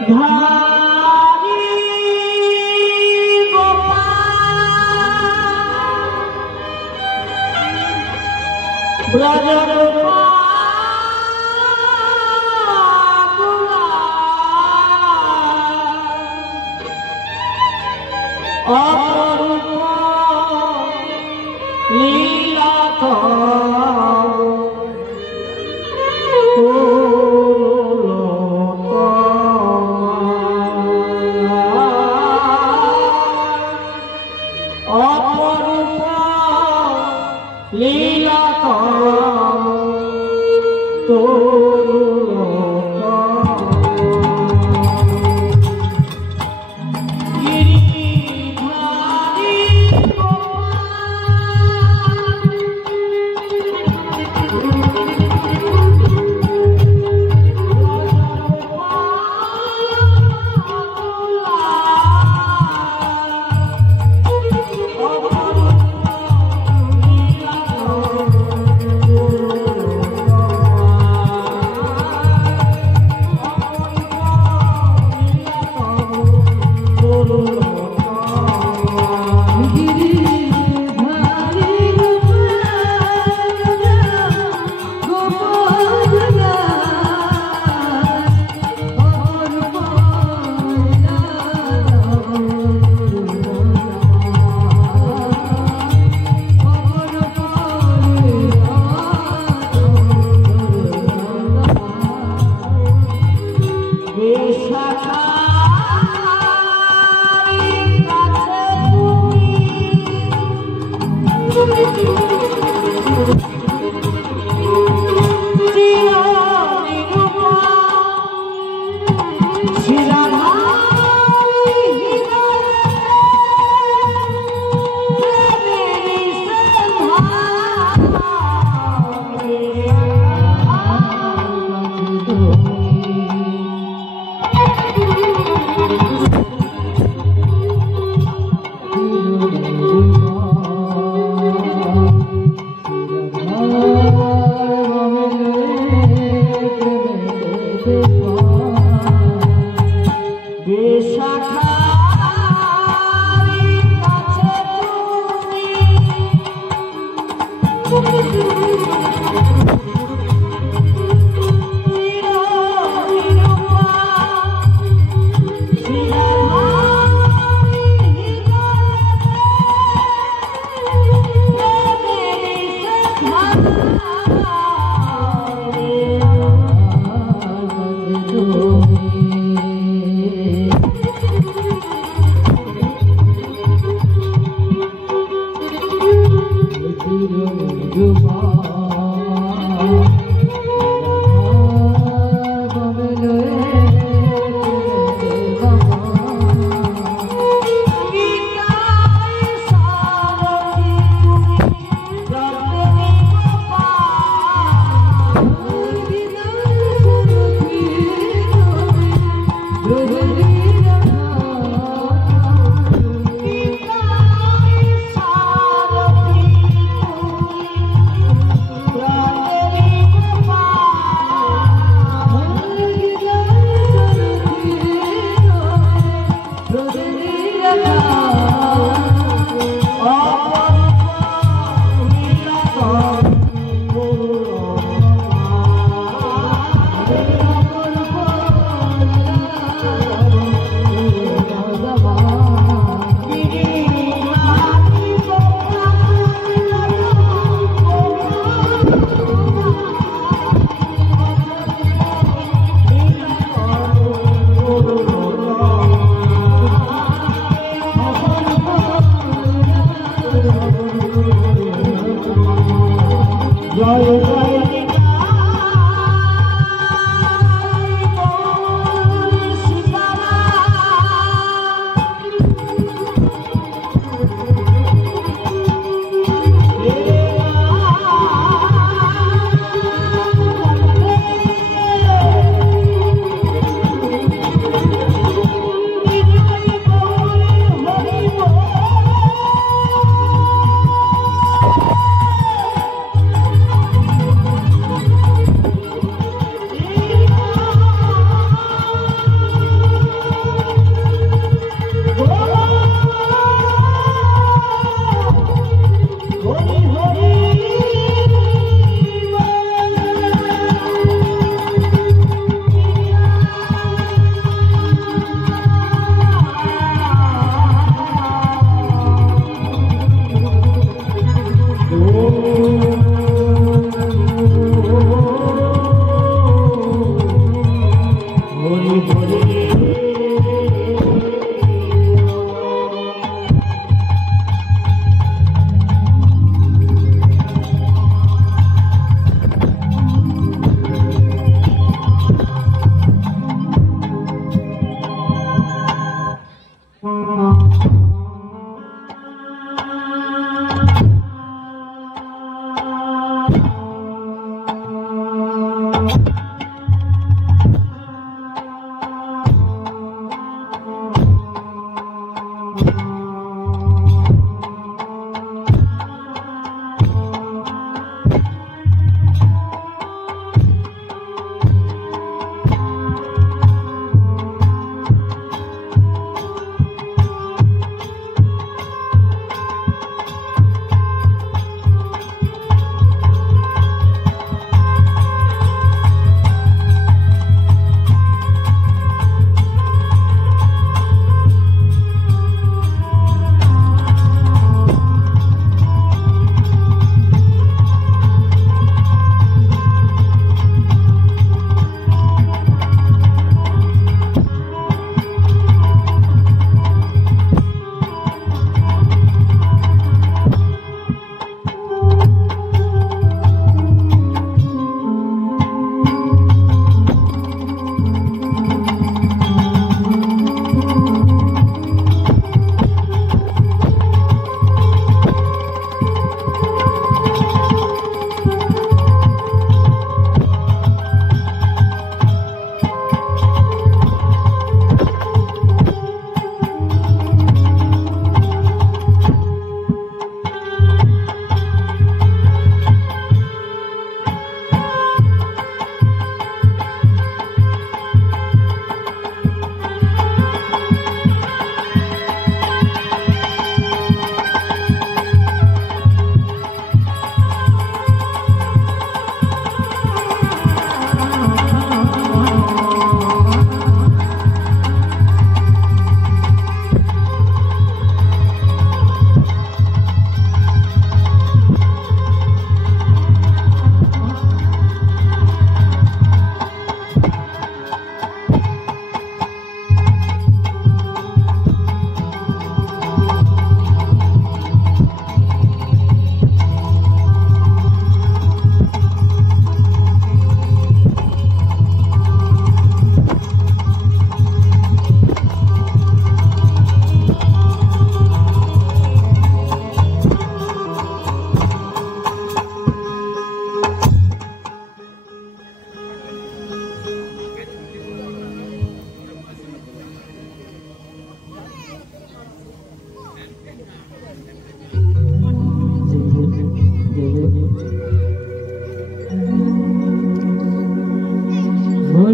ধারি ব্রজর অপরূপ লীলা অপরূপ লীলা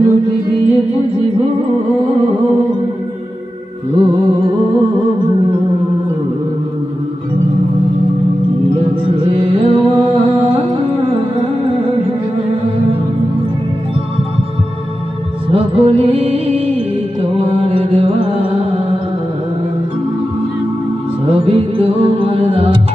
লুটি দিয়ে বুঝিব কি আছে সকলি তোমার দেওয়া সবই তোমার দান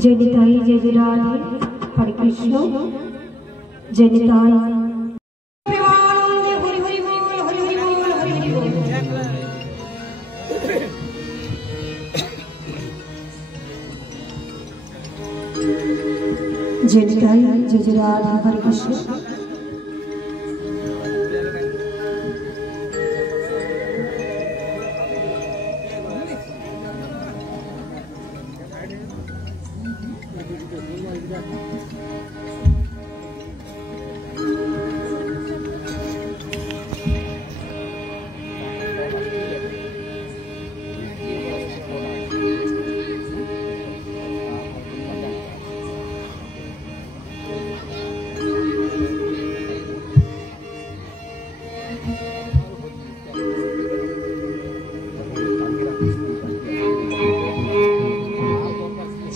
जय निताई जय जय राधे हरे कृष्ण जय निताई जय निताई जय जय Radhe Hare Krishna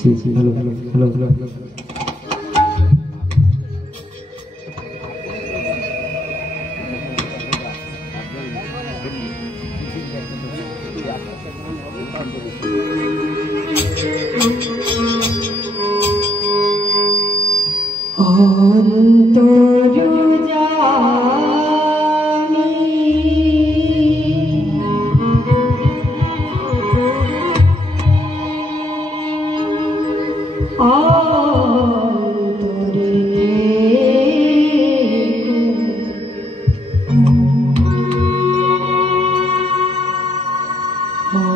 hello hello hello hello অন্তর্যামী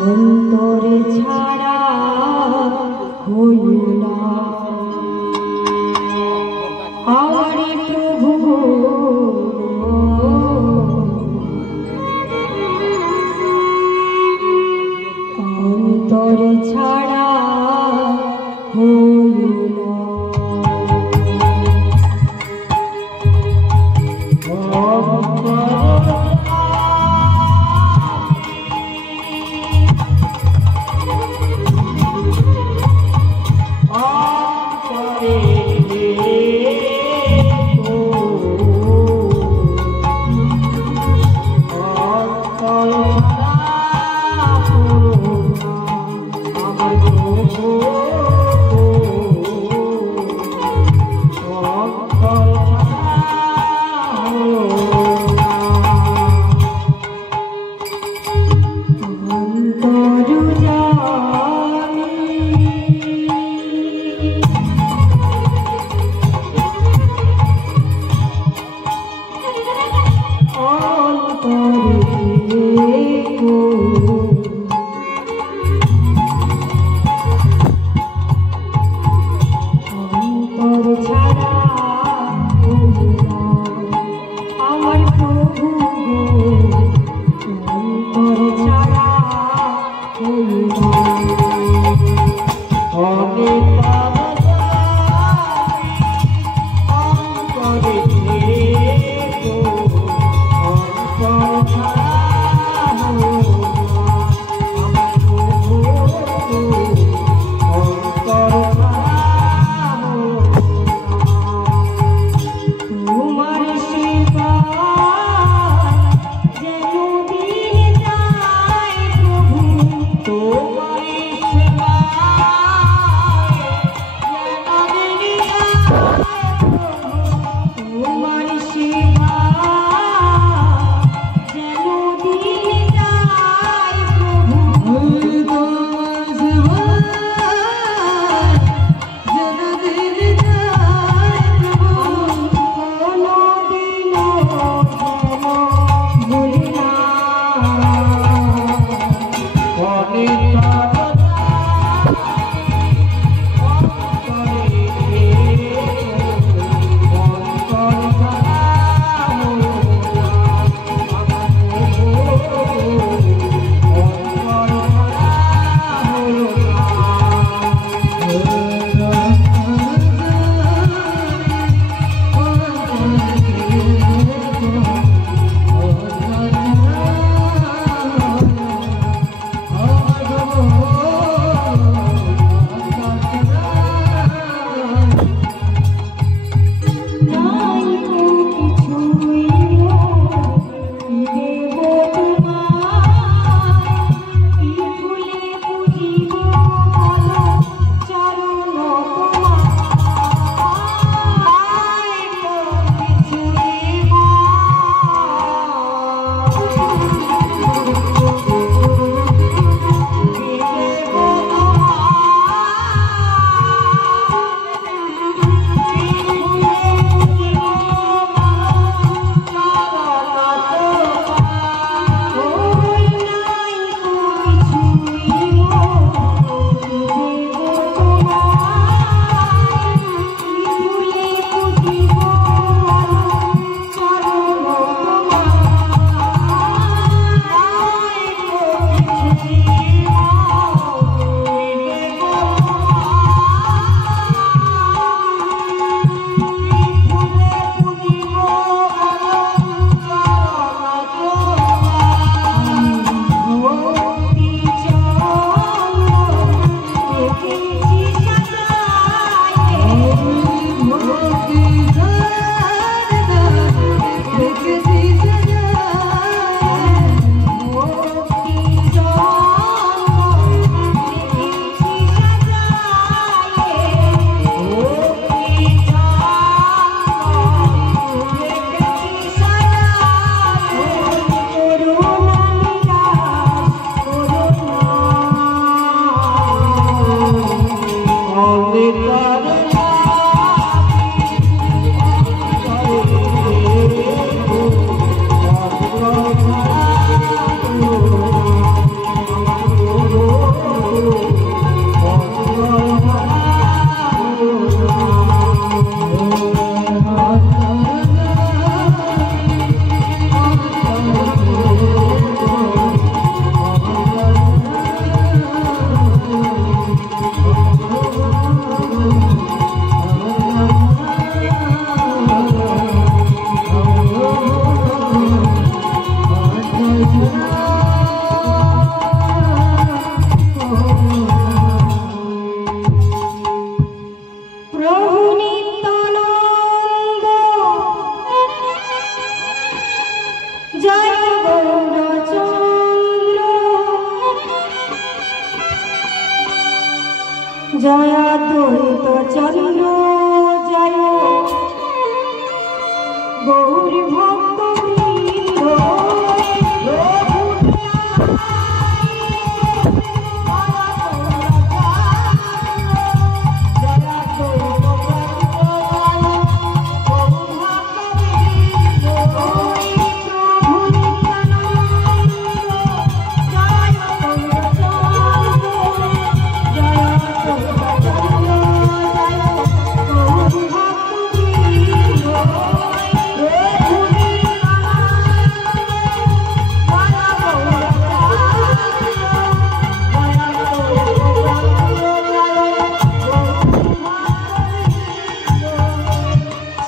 অন্তরে ছাড়া হইল না আমারি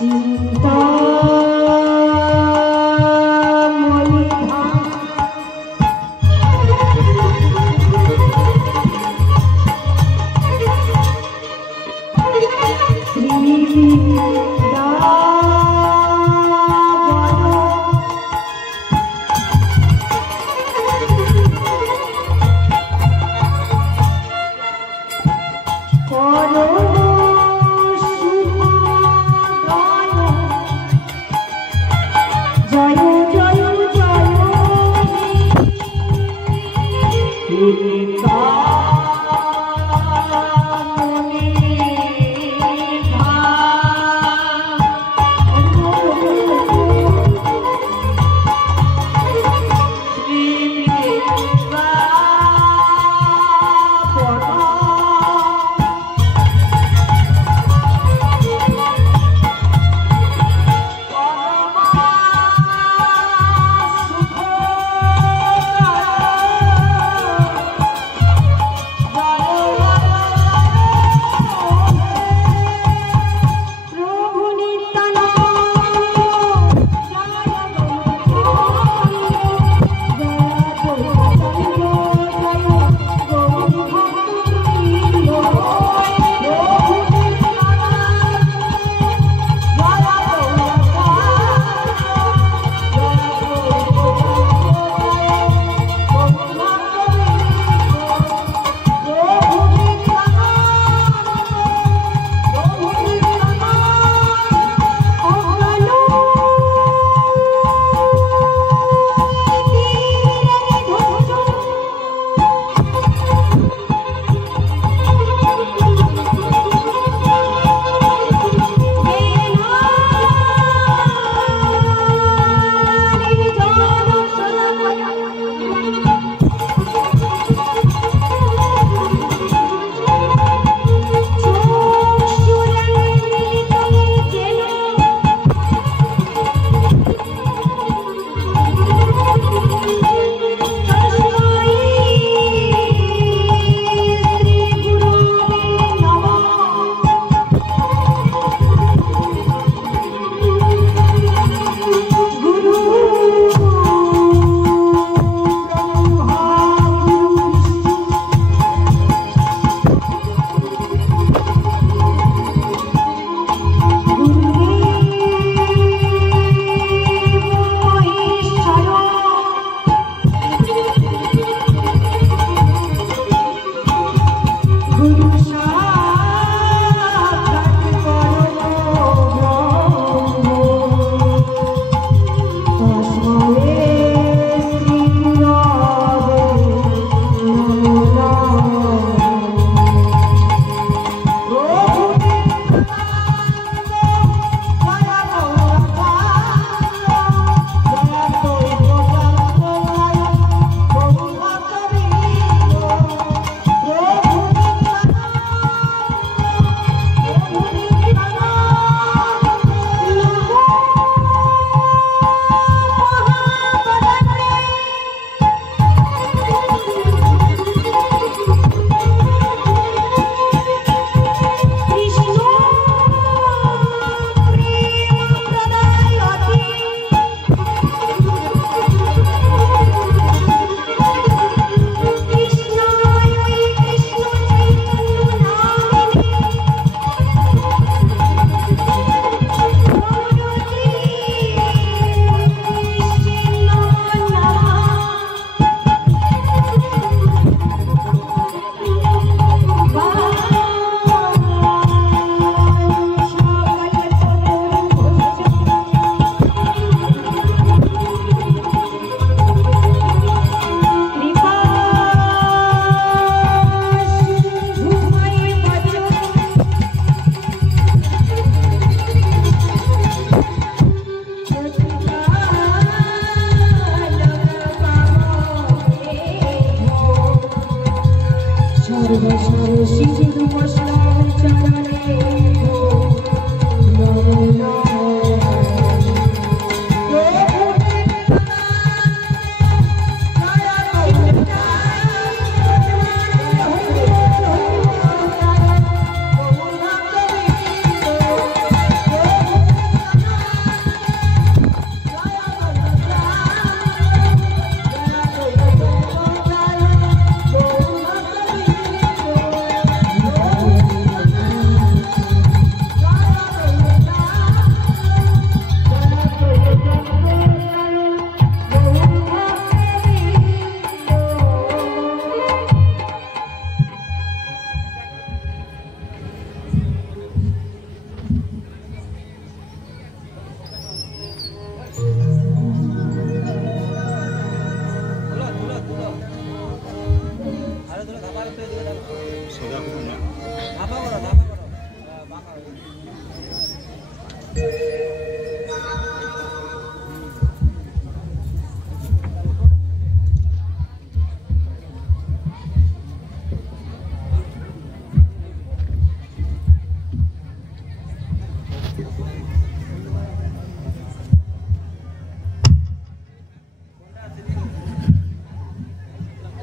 চিন্তামণি ধাম শ্রী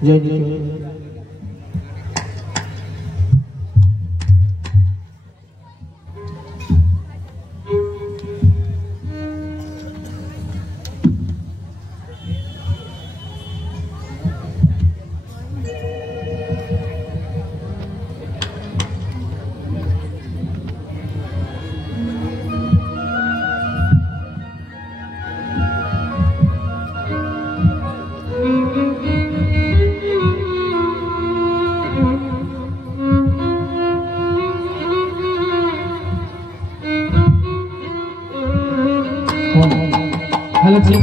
जय जय हेलो जी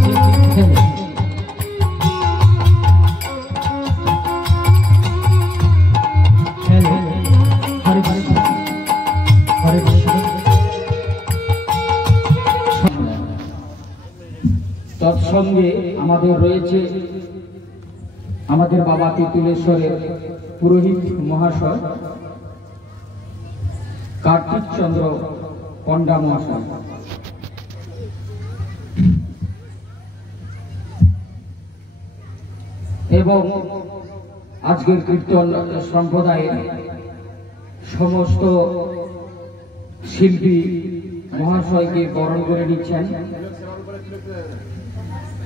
हेलो हरे कृष्ण हरे कृष्ण তৎসঙ্গে আমাদের রয়েছে আমাদের বাবা তেঁতুলেশ্বরের পুরোহিত মহাশয় কার্তিক চন্দ্র পণ্ডা মহাশয় এবং আজকের কীর্তন সম্প্রদায়ের সমস্ত শিল্পী মহাশয়কে বরণ করে নিচ্ছেন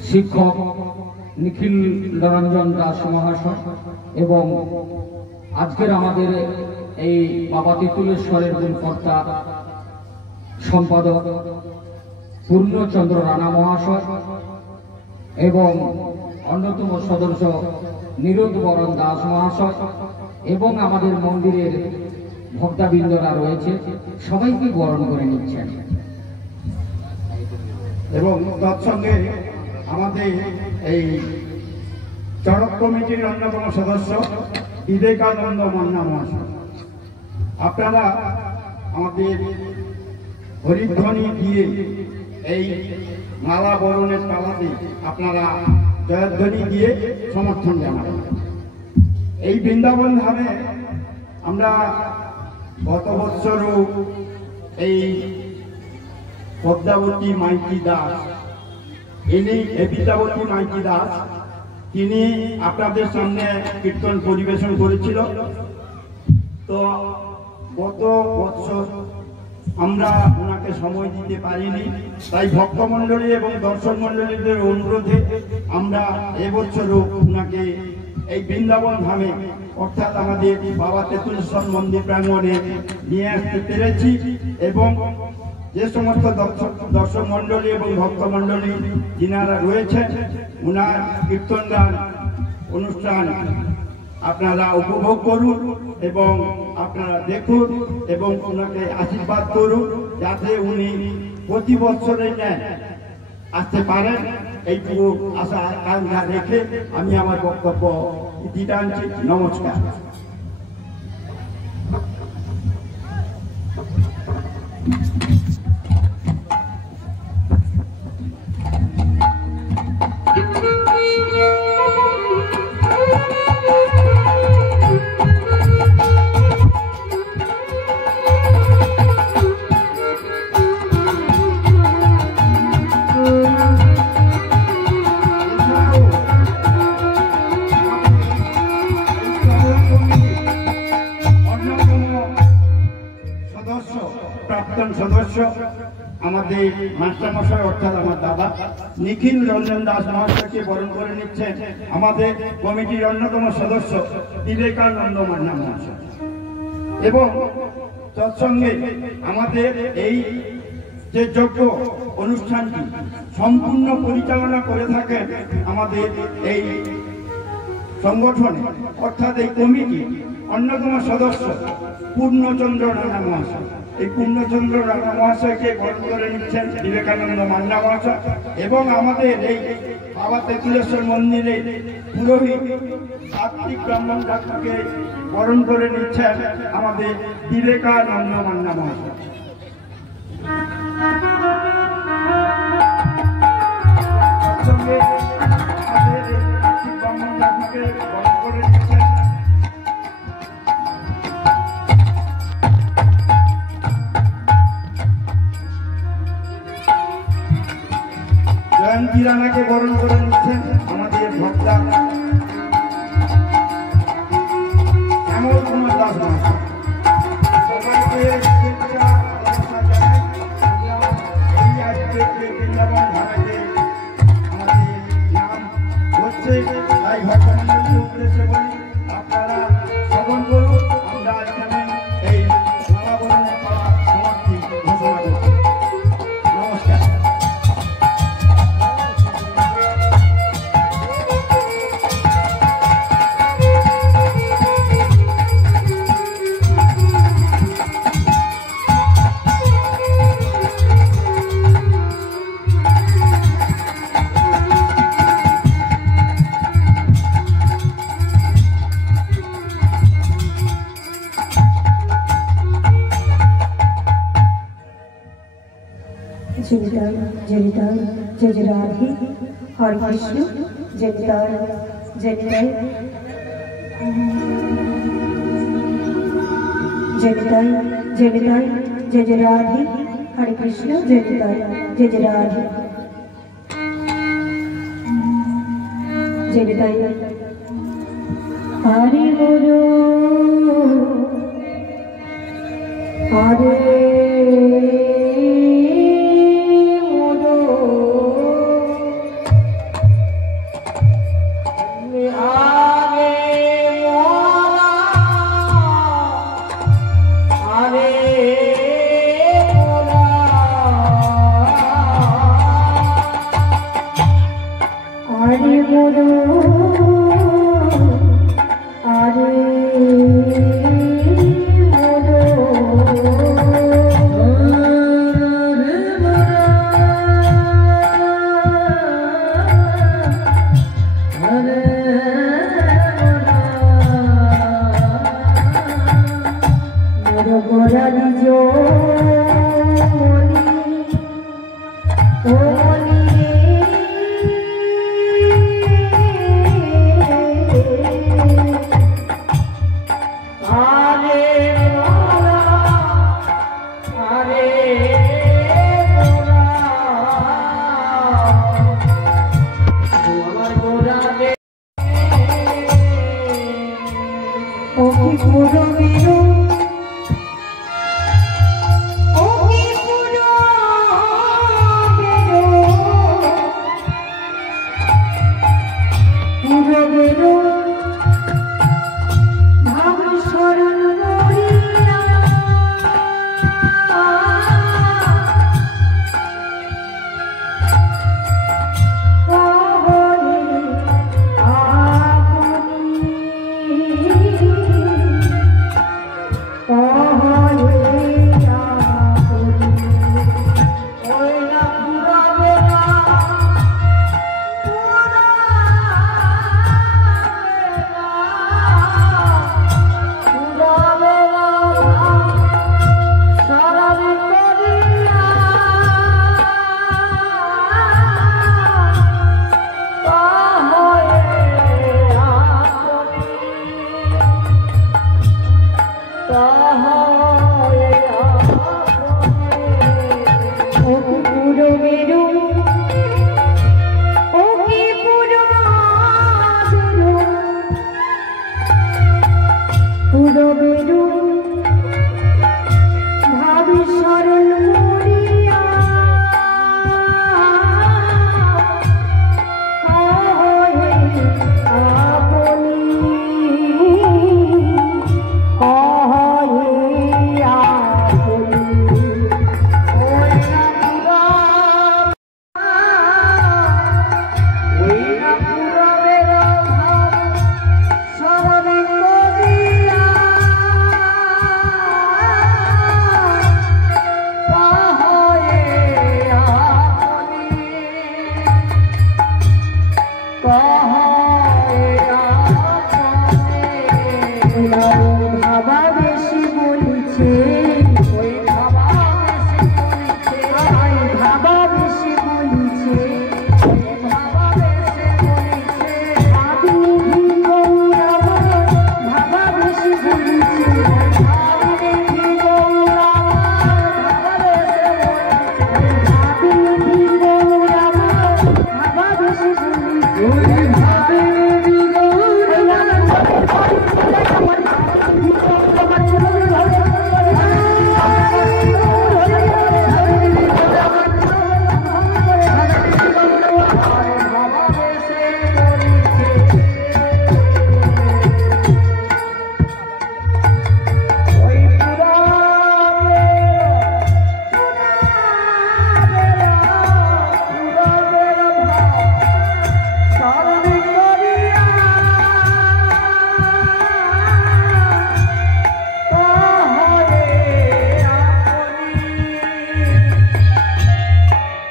শিক্ষক নিখিল রঞ্জন দাস মহাশয় এবং আজকের আমাদের এই বাবা তেঁতুলেশ্বরের মূল কর্তা সম্পাদক পূর্ণচন্দ্র রানা মহাশয় এবং অন্যতম সদস্য নিরোধ বরণ দাস মহাশয় এবং আমাদের মন্দিরের ভক্তবৃন্দরা রয়েছে সবাইকে বরণ করে নিচ্ছেন এবং তৎসঙ্গে আমাদের এই চড়ক কমিটির অন্যতম সদস্য বিবেকানন্দ মান্না মহাশয় আপনারা আমাদের হরিধ্বনি দিয়ে এই মালা বরণের পালাতে আপনারা জয়ধ্বনি দিয়ে সমর্থন জানাবেন। এই বৃন্দাবন ধামে আমরা গত বৎসরও এই পদ্মাবতী মাইতি দাস ইনি এপিতাবতী মাইতি দাস তিনি আপনাদের সামনে কীর্তন পরিবেশন করেছিল। তো গত বৎসর আমরা ওনাকে সময় দিতে পারিনি, তাই ভক্তমণ্ডলী এবং দর্শক মণ্ডলীদের অনুরোধে আমরা এবছরও ওনাকে এই বৃন্দাবন ধামে অর্থাৎ আমাদের বাবা তেঁতুলেশ্বর মন্দির প্রাঙ্গণে নিয়ে আসতে পেরেছি এবং যে সমস্ত দর্শক মণ্ডলী এবং ভক্তমণ্ডলী যিনারা রয়েছেন ওনার কীর্তন গান অনুষ্ঠান আপনারা উপভোগ করুন এবং আপনারা দেখুন এবং ওনাকে আশীর্বাদ করুন যাতে উনি প্রতি বছরে নেন আসতে পারেন। এইটুকু আশা আকাঙ্ক্ষা রেখে আমি আমার বক্তব্য ইতি টানছি। নমস্কার। প্রাক্তন সদস্য আমাদের মাস্টারমশাই অর্থাৎ আমার দাদা নিখিল রঞ্জন দাস মহাশয়কে বরণ করে নিচ্ছেন আমাদের কমিটির অন্যতম সদস্য বিবেকানন্দ মান্না মহাশয় এবং তৎসঙ্গে আমাদের এই যে যজ্ঞ অনুষ্ঠানটি সম্পূর্ণ পরিচালনা করে থাকেন আমাদের এই সংগঠনে অর্থাৎ এই কমিটি অন্যতম সদস্য পূর্ণচন্দ্র রানা মহাশয়। এই পূর্ণচন্দ্র রানা মহাশয়কে বরণ করে নিচ্ছেন বিবেকানন্দ মান্না মহাশয় এবং আমাদের এই বাবা তেঁতুলেশ্বর মন্দিরে পুরোহিত কার্তিক ব্রাহ্মণ ঠাকুরকে বরণ করে নিচ্ছেন আমাদের বিবেকানন্দ মান্না মহাশয়। জয়ন্তী রানাকে বরণ করে নিচ্ছেন আমাদের ভক্তা শ্যামল কুমার দাস মহাশয়। সবাইকে শুভেচ্ছা নমস্কার জানাই। আমরা এই আজকে বৃন্দাবন ধারাতে আমাদের নাম হচ্ছে, তাই ভক্তমণ্ডলীর উদ্দেশ্যে বলি আপনারা শ্রবণ করুন। আমরা এখানে এই নবাবরণের পালা সমাপ্তি ঘোষণা করছি। নমস্কার। जयदान जयदान जय राधे हरे कृष्ण जयदान जयदान जयदान जयदान जय राधे हरे कृष्ण जयदान जय राधे जयदान हरे गुरु हरे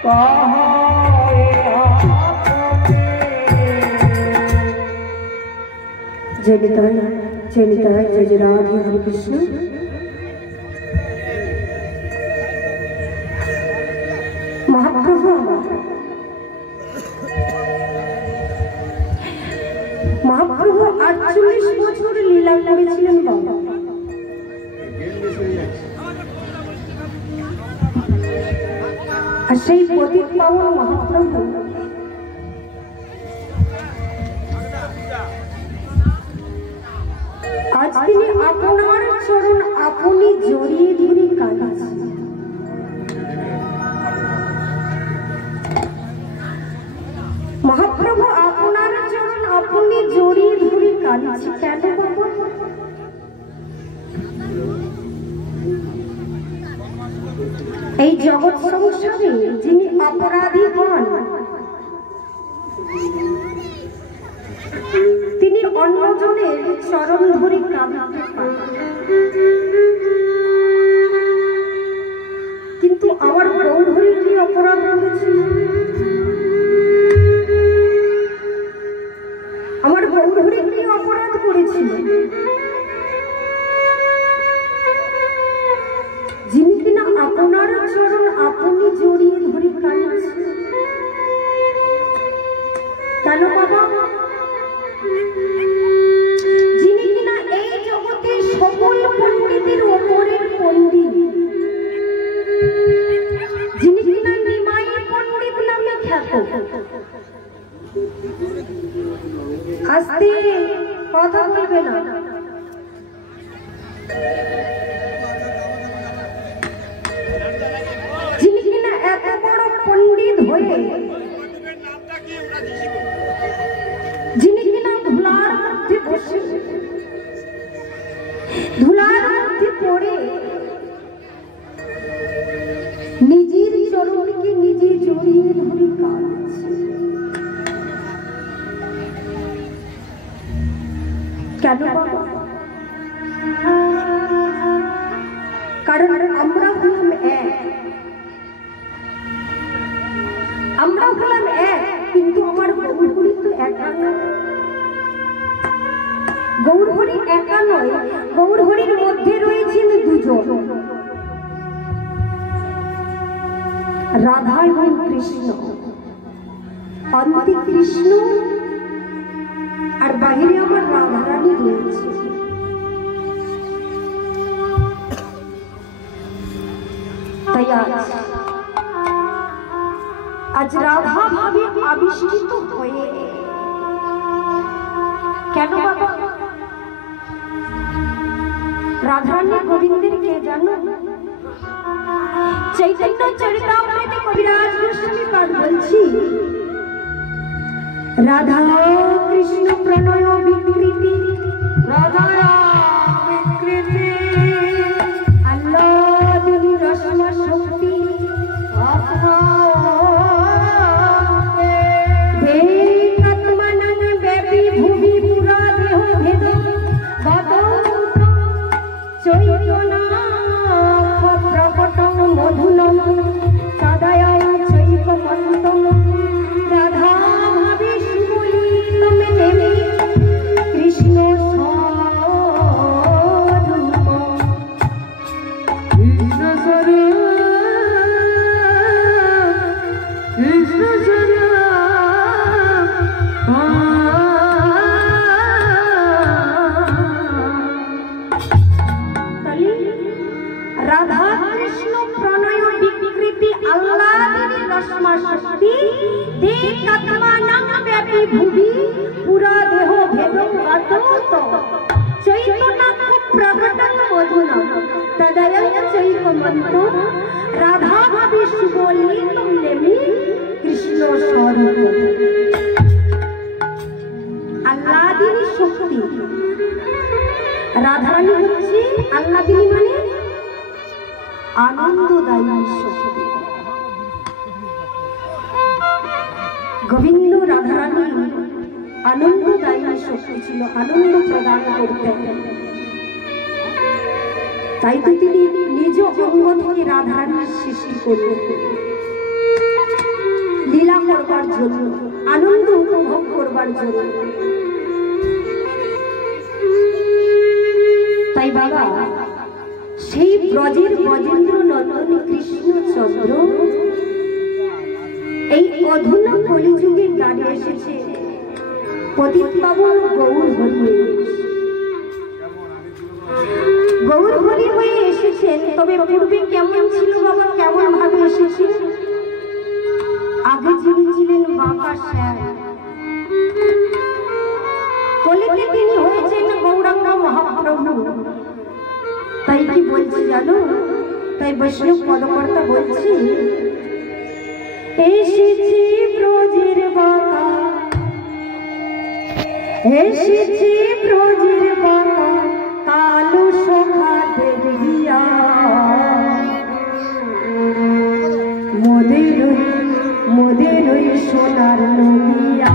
जय निताय जय निताय जय जय राधे हरे कृष्ण। महाप्रभु महाप्रभु 48 বছর লীলা করেছিলেন বাবা। আর সেই পতিত পাবন মহাপ্রভু আজ তিনি আপনার চরণ আপনি জড়িয়ে ধরে কাঁদছেন। মহাপ্রভু আপনার চরণ আপনি জড়িয়ে ধরে কাঁদছেন কেন বাবা? এই জগৎ সংসারে যিনি অপরাধী হন তিনি অন্যজনের চরণ ধরে কাঁদতে পারেন, কিন্তু আমার গৌরহরি কি অপরাধ করেছিল? আমার গৌরহরি কি অপরাধ করেছিল যিনি কিনা আপনার চরণ আপনি জড়িয়ে ধরে কাঁদছেন? কেন বাবা? যিনি কিনা এই জগতে সকল পণ্ডিতের ওপরের পণ্ডিত, যিনি কিনা নিমাই পণ্ডিত নামে খ্যাত। আস্তে কথা বলবে না। যিনি কিনা এত বড় পণ্ডিত হয়ে যিনি কিনা ধুলার মধ্যে বসে ধুলার মধ্যে পড়ে নিজের চরণকে নিজে জড়িয়ে ধরে কাঁদছে কেন বাবা? কারণ আমরা হলাম এক, আমরা হলাম এক, কিন্তু আমার গৌরহরি তো একা নয়। গৌরহরি একা নয়, গৌরহরির মধ্যে রয়েছেন দুজন, রাধা এবং কৃষ্ণ। অন্তে কৃষ্ণ আর বাহিরে আমার রাধারানী রয়েছে। তাই আজ রাধা ভাবে আবিষ্কৃত হয়ে কেন বাবা? রাধারানী গোবিন্দের কে জানো? চৈতন্য চরিতামৃতে কবিরাজ গোস্বামী পাঠ বলছি, রাধা কৃষ্ণ প্রণয় বিকৃতি, রাধা বিকৃতি আল্লাদিনী রসমা শক্তি আত্মা राधा भाभी सुबोली तुमने भी कृष्ण स्वरूप আল্লাদিনী শক্তি। রাধারানী হচ্ছে আল্লাদিনী মানে আনন্দদায়ী শক্তি। গোবিন্দ রাধারানী আনন্দদায়ী শক্তি ছিল, আনন্দ প্রদান করতেন। তাই তো তিনি নিজ অঙ্গ থেকে রাধারানীর সৃষ্টি করলেন। করবার জন্য, আনন্দ উপভোগ করবার জন্য। তাই বাবা সেই ব্রজের ব্রজেন্দ্র নন্দন কৃষ্ণচন্দ্র এই অধুনা কলিযুগে দাঁড়িয়ে এসেছে পতিত পাবন গৌর হরি, গৌর হরি হয়ে এসেছেন। তবে পূর্বে কেমন ছিল বাবা, কেমন ভাবে এসেছেন? আগে যিনি ছিলেন বাবা শ্যাম, কলিতে তিনি হয়েছেন গৌরাঙ্গ মহাপ্রভু। তাই কি বলছি জানো? তাই বৈষ্ণব পদকর্তা বলছি, এসেছি ব্রজের বাবা, এসেছি ব্রজের বাবা, কালো সখা দেখিয়া মোদের ওই সোনার নদিয়া।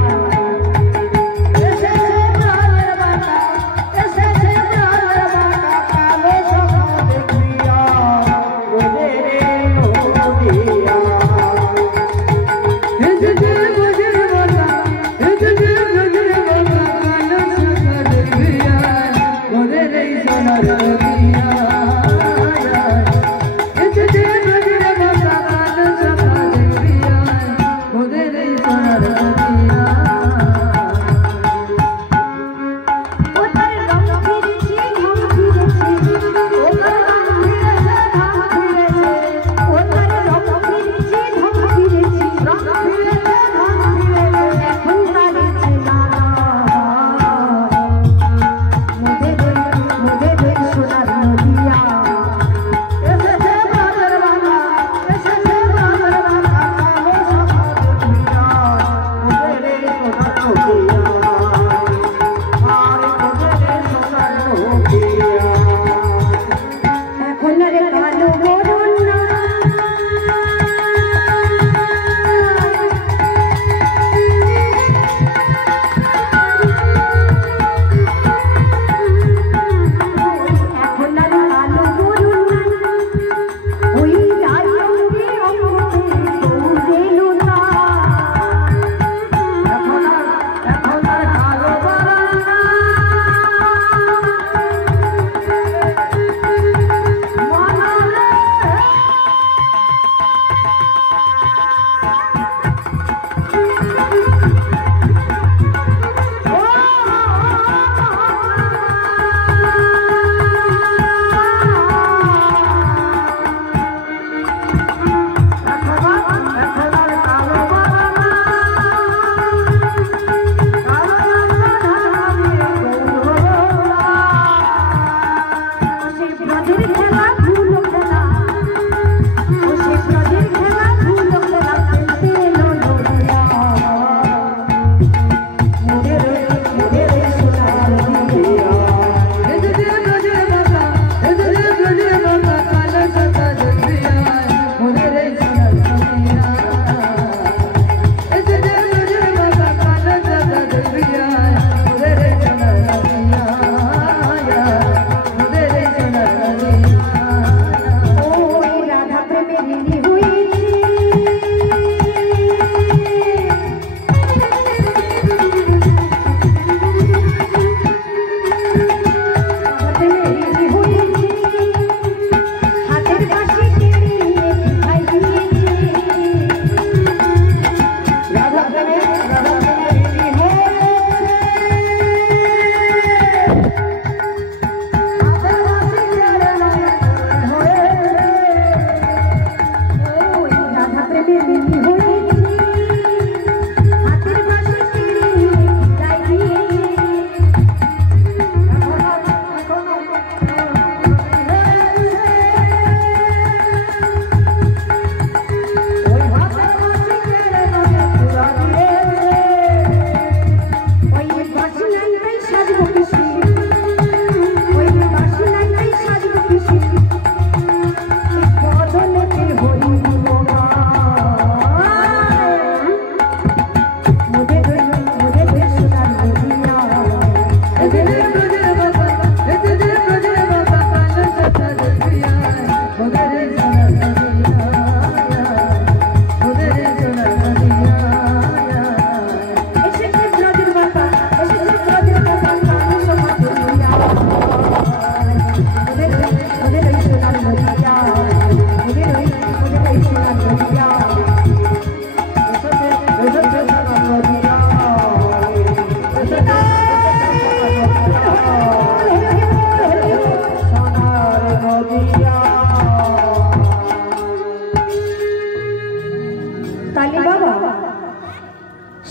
তাহলে বাবা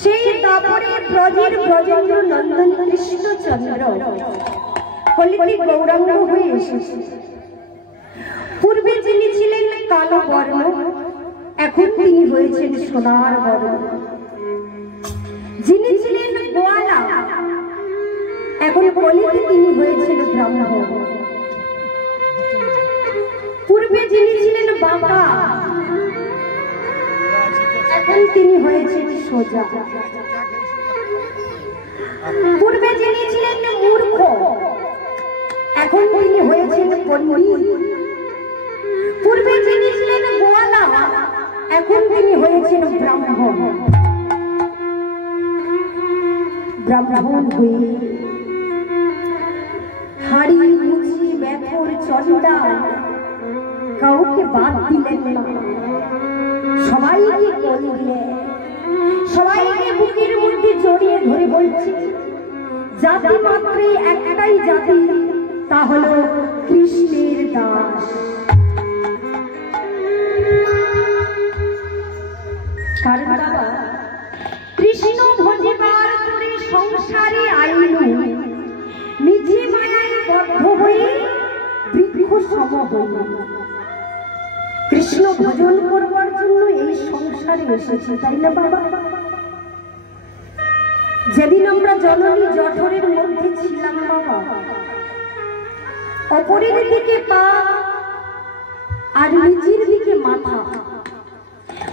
সেই দাপরে ব্রজের ব্রজেন্দ্র নন্দন কৃষ্ণচন্দ্র কলিতে গৌরাঙ্গ হয়ে এসেছে। পূর্বে যিনি ছিলেন কালো বর্ণ, এখন তিনি হয়েছেন সোনার বর্ণ। যিনি ছিলেন গোয়ালা, এখন কলিতে তিনি হয়েছেন ব্রাহ্মণ। পূর্বে যিনি ছিলেন বাবা, এখন তিনি হয়েছেন সোজা। পূর্বে যিনি ছিলেন মূর্খ, এখন তিনি হয়েছেন পণ্ডিত। পূর্বে যিনি ছিলেন গোয়ালা, এখন তিনি হয়েছেন ব্রাহ্মণ। ব্রাহ্মণ হয়ে হাড়ি মুচি মেথর চন্ডাল কাউকে বাদ দিলেন না, সবাইকে করলেন, সবাইকে বুকের মধ্যে জড়িয়ে ধরে বলছে জাতি মাত্রে একটাই জাতি, তা হলো কৃষ্ণের দাস। কারণ বাবা কৃষ্ণ ভজিবার করে সংসারে আইনু, নিজে মায়ায় বদ্ধ হয়ে বৃক্ষ সম হইল। কৃষ্ণ ভজন করবার জন্য এই সংসারে এসেছে, তাই না বাবা? যেদিন আমরা জননী জঠরের মধ্যে ছিলাম বাবা, অপরের দিকে পা আর নিজের দিকে মাথা,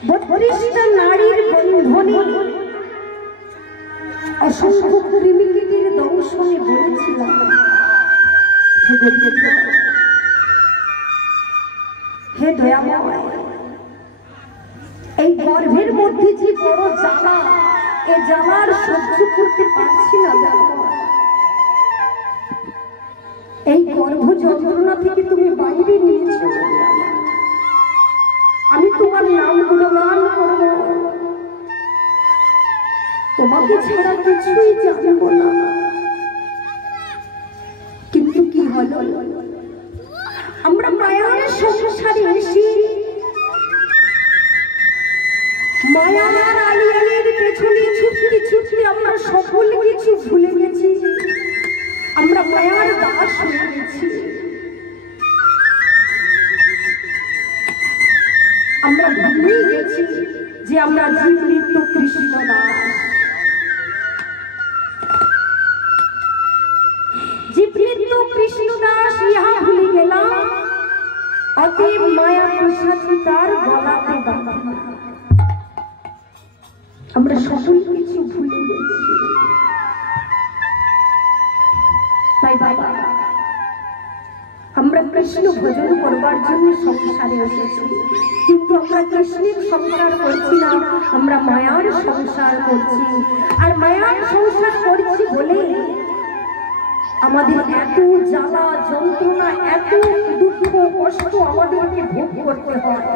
32টা নারীর বন্ধনে অসংখ্য কৃমিকীটের দংশনে বলেছিলাম হে দয়াময়, এই গর্ভের মধ্যে যে বড় জ্বালা, এ জ্বালার সহ্য করতে পারছি না। এই গর্ভ যন্ত্রণা থেকে তুমি বাইরে নিয়েছ, আমি তোমার নাম গুণগান করব, তোমাকে ছাড়া কিছুই জানব না। কিন্তু কি হলো, আমরা মায়ার সংসারে এসে মায়ার আলিয়ালের পেছনে ছুটতে ছুটতে আমরা সকল কিছু ভুলে গেছি। আমরা মায়ার দাস হয়ে গেছি। আমরা ভুলে গেছি যে আমরা জীবনিত্য কৃষ্ণ দাস। জীবনিত্য কৃষ্ণ দাস ইহা ভুলে গেলাম, অতএব মায়া পিশাচী তার গলাতে বাঁধা। আমরা সকল কিছু ভুলে গেছি। তাই বাবা আমরা কৃষ্ণ ভজন করবার জন্য সংসারে এসেছি, কিন্তু আমরা কৃষ্ণের সংসার করছি না, আমরা মায়ার সংসার করছি। আর মায়ার সংসার করছি বলে আমাদের এত জ্বালা যন্ত্রণা, এত দুঃখ কষ্ট আমাদেরকে ভোগ করতে হয়।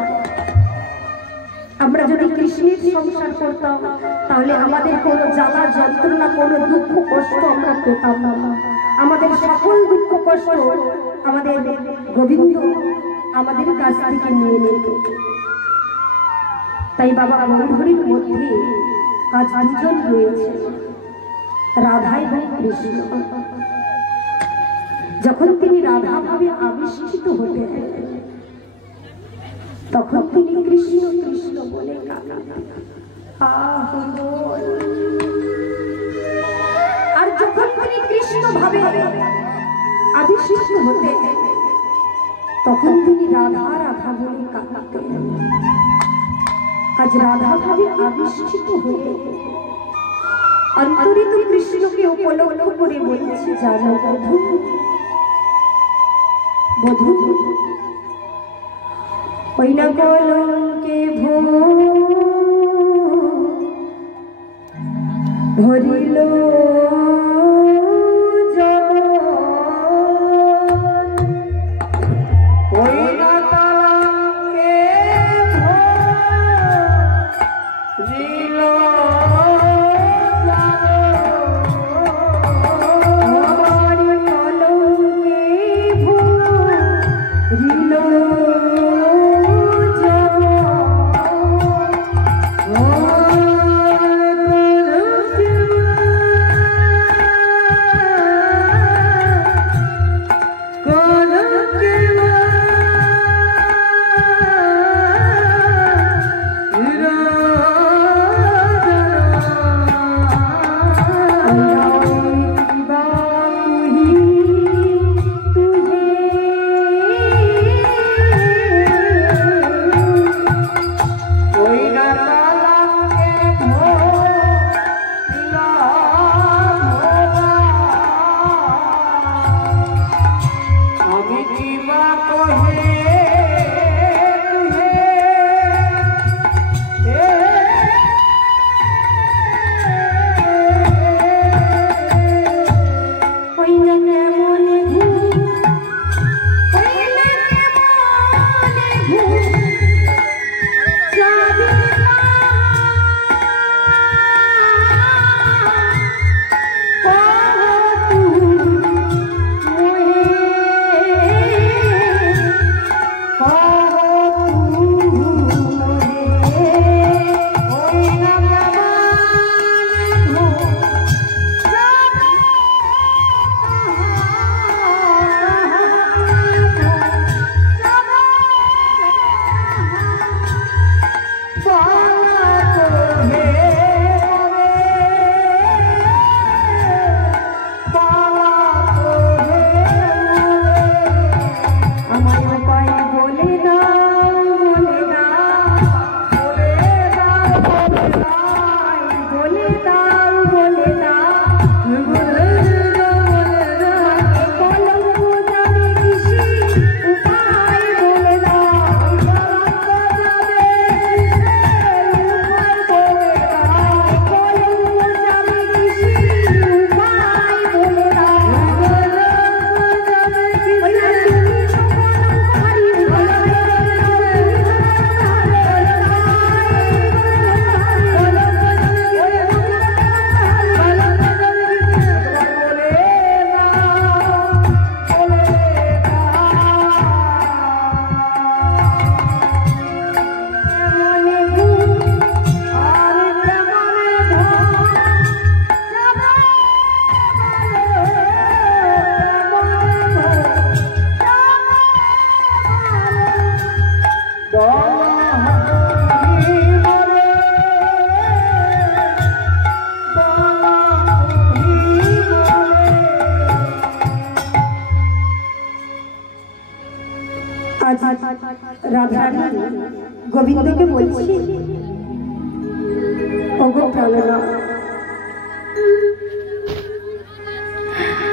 আমরা যদি কৃষ্ণের সংসার করতাম তাহলে আমাদের কোনো জ্বালা যন্ত্রণা, কোনো দুঃখ কষ্ট আমরা পেতাম না। আমাদের সকল দুঃখ কষ্ট আমাদের গোবিন্দ আমাদের কাছ থেকে নিয়ে নিত। তাই বাবা গৌরহরির মধ্যে আজ দুজন রয়েছে, রাধা এবং কৃষ্ণ। যখন তিনি রাধা ভাবে আবিষ্কৃত হতেন তখন তিনি কৃষ্ণ কৃষ্ণ বলে আর যখন তিনি কৃষ্ণ ভাবে আবিষ্কৃত হতেন তখন তিনি রাধা রাধা বলে কাঁদতেন। আজ রাধা ভাবে আবিষ্কৃত হয়ে অন্তরিত কৃষ্ণকে উপলব্ধ করে বলেছে, জানো বধূ বধূ ওই না কলঙ্কে ভরিল রাধারানী গোবিন্দকে বলছি, ওগো প্রাণনা,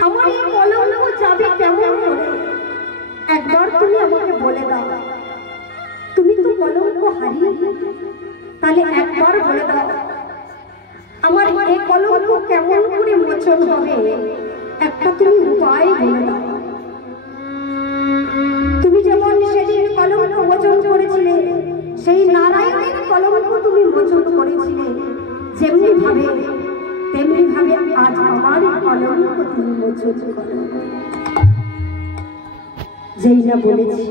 আমার এই কলঙ্ক যাবে কেমন করে? একবার তুমি আমাকে বলে দাও। তুমি তো কলঙ্ক হারিয়ে, তাহলে একবার বলে দাও আমার এই কলঙ্ক কেমন করে মোচন হবে? একটা তুমি উপায় বলে দাও। তুমি যেমন সেদিন কলঙ্ক মোচন করেছিলে, সেই নারায়ণের কলঙ্ক তুমি মোচন করেছিলে, যেমনি ভাবে তেমনি ভাবে আজ আমার কলঙ্ক তুমি মোচন করো। যেই না বলেছি,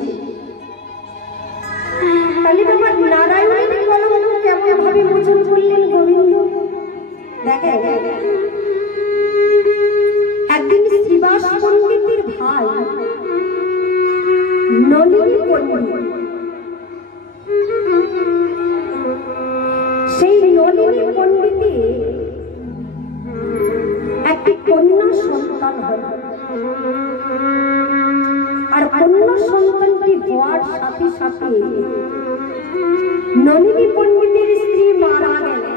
তাহলে তোমার নারায়ণের কলঙ্ক কেমন ভাবে মোচন করলেন গোবিন্দ? দেখে একদিন শ্রীবাস পণ্ডিতের ভাই নলিনী পণ্ডিত, সেই নলিনী পণ্ডিতে একটি কন্যা সন্তান হল। আর কন্যা সন্তানটি হওয়ার সাথে সাথে নলিনী পণ্ডিতের স্ত্রী মারা গেলেন।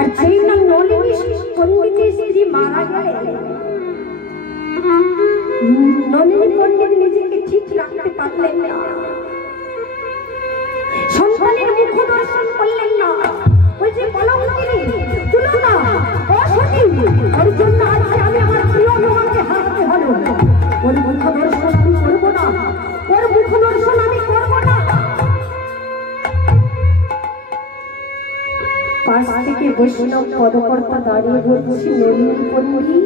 আর যেই না নলিনী পণ্ডিতের স্ত্রী মারা গেলেন, নলিনী পণ্ডিত নিজেকে ঠিক রাখতে পারলেন না, সন্তানের মুখ দর্শন করলেন না। ওই যে কলঙ্কিনী তুলো না, ও সতী, ওর জন্য আজকে আমি আমার প্রিয় ভগবানকে হারাতে হলো। ওর মুখ দর্শন আমি করবো না, ওর মুখ দর্শন আমি করবো না। পাশ থেকে বৈষ্ণব পদকর্তা দাঁড়িয়ে বলছি, নলিনী পণ্ডিত,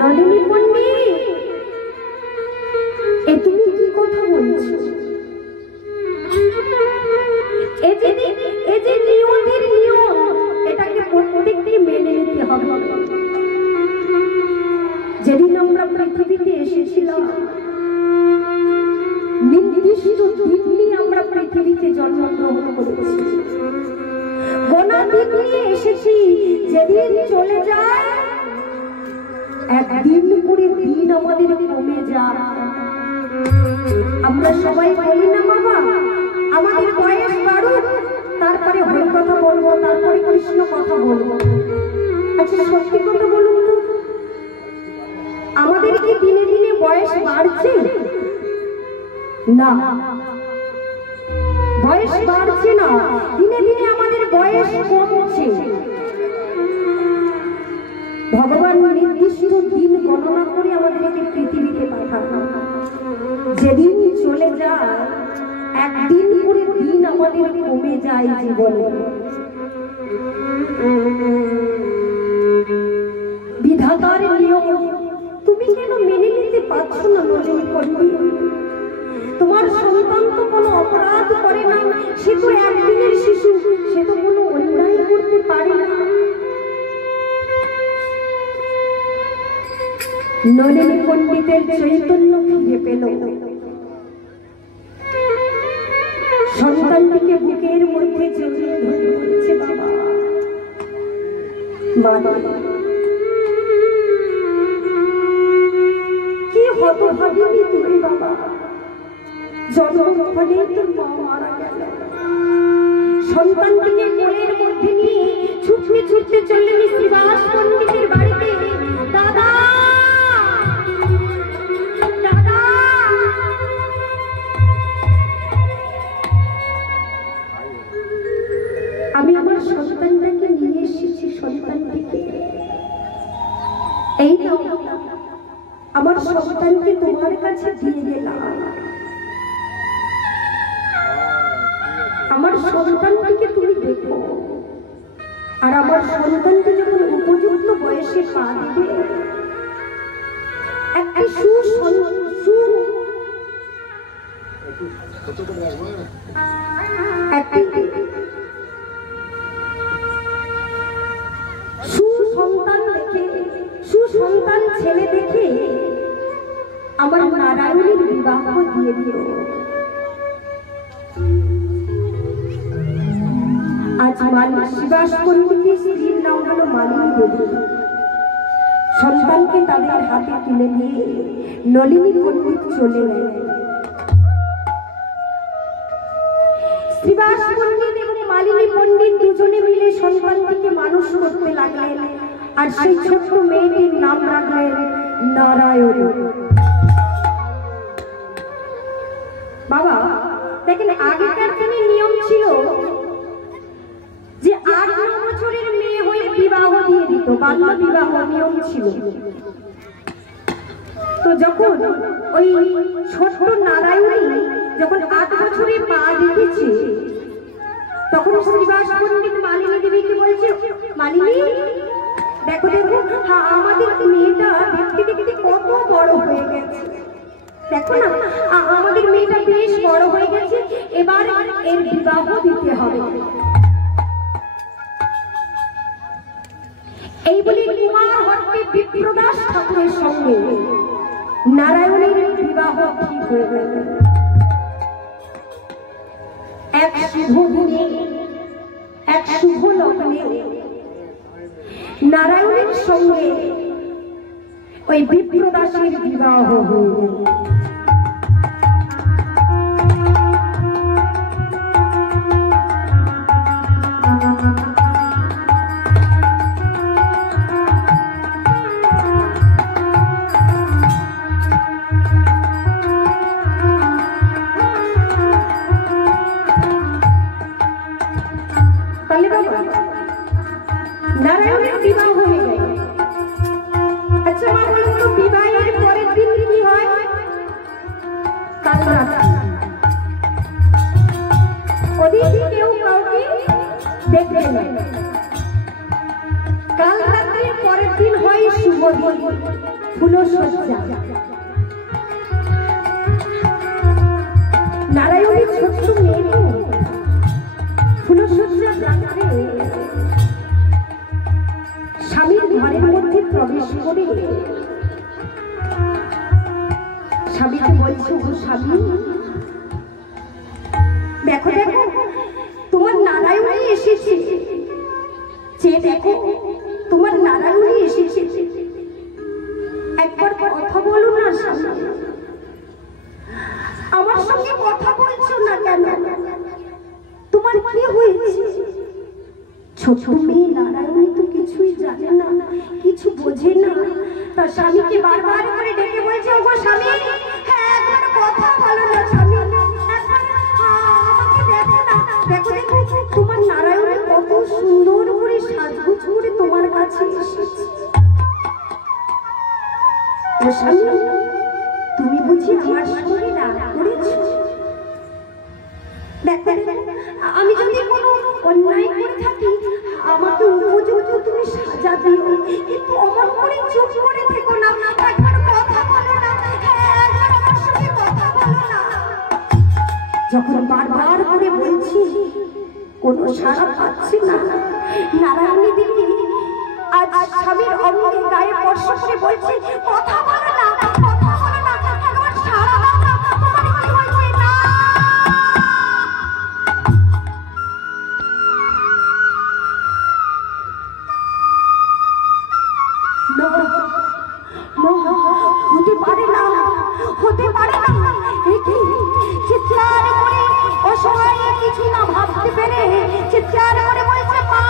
নলিনী পণ্ডিত, এ তুমি কি কথা বলছো? এই যে নিয়মের নিয়ম, এটাকে প্রত্যেককে মেনে নিতে হবে। যেদিন আমরা পৃথিবীতে এসেছিলাম, নির্দিষ্ট দিন নিয়ে আমরা পৃথিবীতে জন্মগ্রহণ করেছি, গোনা দিন নিয়ে এসেছি। যেদিন চলে যায়, একদিন করে দিন আমাদের কমে যায়। আমরা সবাই বলি না বাবা, আমাদের বয়স বাড়ুক, তারপরে হরি কথা বলবো, তারপরে কৃষ্ণ কথা বলবো। আচ্ছা সত্যি কথা বলুন তো, আমাদের কি দিনে দিনে বয়স বাড়ছে? না, বয়স বাড়ছে না, দিনে দিনে আমাদের বয়স কমছে। ভগবান নির্দিষ্ট দিন গণনা করে আমাদেরকে পৃথিবীতে পাঠানো। যেদিন চলে যায়, একদিন করে দিন আমাদের কমে যায় জীবনে। বিধাতার নিয়ম তুমি কেন মেনে নিতে পারছো না নলিনী পণ্ডিত? তোমার সন্তান তো কোনো অপরাধ করে না, সে তো একদিনের শিশু, সে তো কোনো অন্যায় করতে পারে না। নলিনী পণ্ডিতের চৈতন্য ফিরে পেল, সন্তানটিকে বুকের মধ্যে জড়িয়ে ধরে বলছে, বাবা, কি হতভাগিনী তুমি বাবা, জন্মক্ষণে তোর মা মারা গেল। সন্তানটিকে কোলের মধ্যে নিয়ে ছুটতে ছুটতে চললেন শ্রীবাস পণ্ডিতের বাড়িতে। দাদা, আমি আমার সন্তানটাকে নিয়ে এসেছি, সন্তানটিকে এই নাও, আমার সন্তানকে তোমার কাছে দিয়ে গেলাম। আমার সন্তানটিকে তুমি দেখো, আর আমার সন্তানকে যখন উপযুক্ত বয়সে পা দিবে, একটি সুসন্তান দেখে, সুসন্তান ছেলে দেখে আমার নারায়ণের বিবাহ দিয়ে দিও। আজ শ্রীবাস পণ্ডিতের স্ত্রীর নাম হলো মালিনী দেবী। সন্তানকে তাদের হাতে তুলে দিয়ে নলিনী পণ্ডিত চলে গেলেন। শ্রীবাস পণ্ডিত এবং মালিনী পণ্ডিত দুজনে মিলে সন্তানটিকে মানুষ করতে লাগলেন, আর সেই ছোট্ট মেয়েটির নাম রাখলেন নারায়ণ। বাবা দেখেন, আগেকার দিনে নিয়ম ছিল যে 8-9 বছরের মেয়ে হয়ে বিবাহ দিয়ে দিত, বাল্য বিবাহ নিয়ম ছিল। তো যখন ওই ছোট্ট নারায়ণী যখন 8 বছরে পা দিয়েছে, তখন শ্রীবাস পণ্ডিত মালিনী দেবীকে বলছে, মালিনী দেখো দেখো, হ্যাঁ আমাদের মেয়েটা দেখতে দেখতে কত বড় হয়ে গেছে, দেখো না আমাদের মেয়েটা বেশ বড় হয়ে গেছে, এবার এর বিবাহ দিতে হবে। এই বলে কুমার হট্টে বিপ্রদাস ঠাকুরের সঙ্গে নারায়ণের বিবাহ ঠিক হয়ে গেল। এক শুভ দিনে, এক শুভ লগ্নে নারায়ণের সঙ্গে ওই বিপ্রদাসের বিবাহ হয়ে গেল। নারায়ণের বিবাহ হয়ে গেল। আচ্ছা মা বলুন তো, বিবাহের পরের দিন কি হয়? কাল রাত্রি। ওদিন কেউ কাউকে দেখবে না। কাল রাত্রির পরের দিন হয় শুভ দিন, ফুলসজ্জা। নারায়ণের ছোট্ট মেয়ে ফুলসজ্জা রাত্রে স্বামীর ঘরের মধ্যে প্রবেশ করে স্বামীকে বলছে, ও স্বামী দেখো দেখো, তোমার নারায়ণী এসেছে, যে দেখো তোমার নারায়ণী এসেছে, একবার কথা বলো না স্বামী, আমার সঙ্গে কথা বলছো না কেন, তোমার কি হয়েছে? ছোট মেয়ে নারায়ণী তো কিছুই জানে না, কিছু বোঝে না, তার স্বামীকে বারবার করে ডেকে বলছে, ওগো স্বামী, হ্যাঁ একবার কথা বলো না স্বামী, আমাকে দেখো না, দেখো দেখো তোমার নারায়ণী কত সুন্দর করে সাজগোজ করে তোমার কাছে এসেছে। ও স্বামী, তুমি বুঝি আমার সঙ্গে রাগ করেছো? দেখো আমি যদি কোনো অন্যায় করে থাকি, আমাকে উপযুক্ত তুমি সাজা দিও, কিন্তু অমন করে চুপ করে থেকো না, একবার কথা বলো না, একবার আমার সঙ্গে কথা বলো না। যখন বারবার করে বলছি কোনো সাড়া পাচ্ছি না, নারায়ণী দেবী আজ স্বামীর অঙ্গে গায়ে স্পর্শ করে বলছি, কথা বলো না, কথা বলো না, একবার সাড়া দাও না, তোমার কি হয়েছে? না হতে পারে না, হতে পারে না, চিৎকার করে অসহায় কিছু না ভাবতে পেরে চিৎকার করে বলছে, মা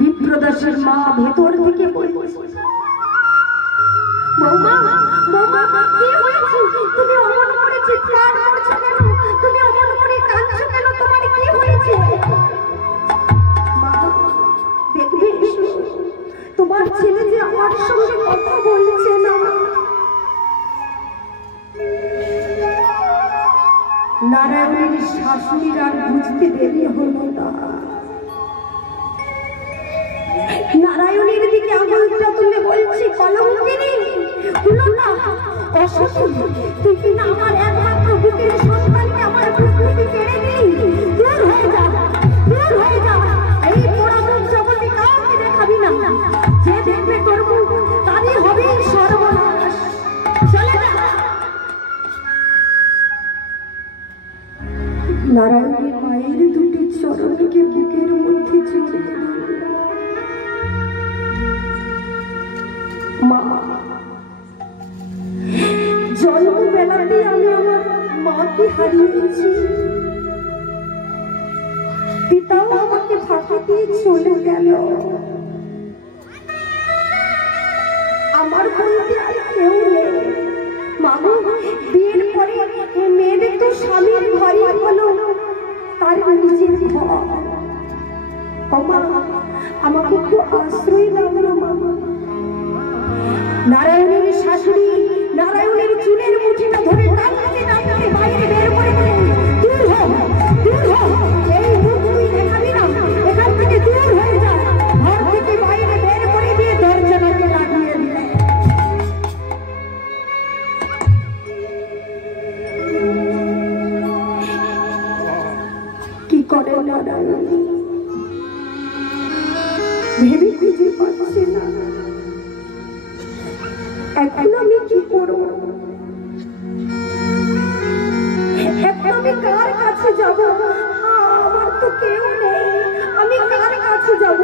বিপ্রদাসের মা ভেতর থেকে বলছে, বৌমা বৌমা কি হয়েছে? তুমি অমন করে চিৎকার করছো কেন? তুমি অমন করে কাঁদছো কেন? তোমার কি হয়েছে? মা দেখবে তোমার ছেলে যে আমার সঙ্গে কথা বলছে না। নারায়ণের শাশুড়ির আর বুঝতে দেরি হলো না। নারায়ণের দিকে আঙুলটা তুলে বলছি, কলঙ্কিনী হলো না, অসুখী, তুই কিনা আমার একমাত্র বুকের সন্তানকে আমার বুক থেকে কেড়ে নিলি। দূর হয়ে যা, দূর হয়ে যা, এই পোড়া মুখ জগতে কাউকে দেখাবি না। যে দেখবে তোর মুখ তারই হবে সর্বনাশ। চলে যা। নারায়ণের মায়ের দুটি চরণকে বুকের মধ্যে জড়িয়ে মা, জন্মবেলাতে আমি আমার মাকে হারিয়েছি, পিতাও আমাকে ফাঁকি দিয়ে চলে গেল। আমার বলতে আর কেউ নেই। মামা বিয়ের পরে মেয়েদের তো স্বামীর ঘরই হলো তার নিজের ঘর। আমাকে একটু আশ্রয় লাগলো মামা। নারায়ণের শাশুড়ি নারায়ণের চুলের মুঠিটা ধরে টানতে টানতে বাইরে বের করে দিলেন। দূর হ, দূর হ, এই মুখ তুই দেখাবি না, এখান থেকে দূর হয়ে যা। ঘর থেকে বাইরে বের করে দিয়ে দরজাটাকে লাগিয়ে দিলেন। কি করে নারায়ণ ভেবে খুঁজে পাচ্ছে না। এখন আমি কি করব? এখন আমি কার কাছে যাব? আমার তো কেউ নেই, আমি কার কাছে যাব?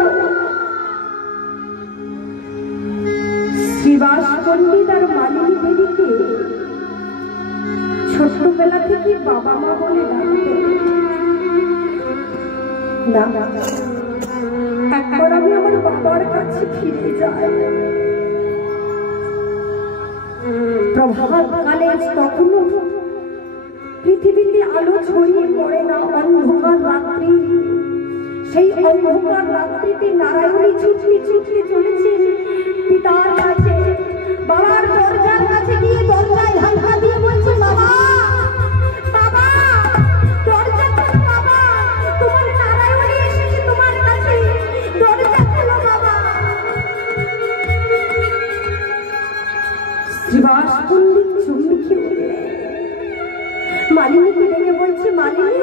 শ্রীবাস পণ্ডিত আর মালিনী দেবীকে ছোটবেলা থেকে বাবা মা বলে ডাকতেন না। একবার আমি আমার বাবার কাছে ফিরে যাই। প্রভাত কালে তখনও পৃথিবীতে আলো ছড়িয়ে পড়ে না, অন্ধকার রাত্রি। সেই অন্ধকার রাত্রিতে নারায়ণী ছুটতে ছুটতে চলেছে পিতার কাছে। বাবার দরজার কাছে গিয়ে দরজায় ধাক্কা দিয়ে বলছে, বাবা বাবা, দরজা খোলো বাবা, তোমার নারায়ণী এসেছে তোমার কাছে, দরজা খোলো বাবা। শ্রীবাস পণ্ডিত চমকে উঠলেন। মালিনীকে ডেকে বলছে, মালিনী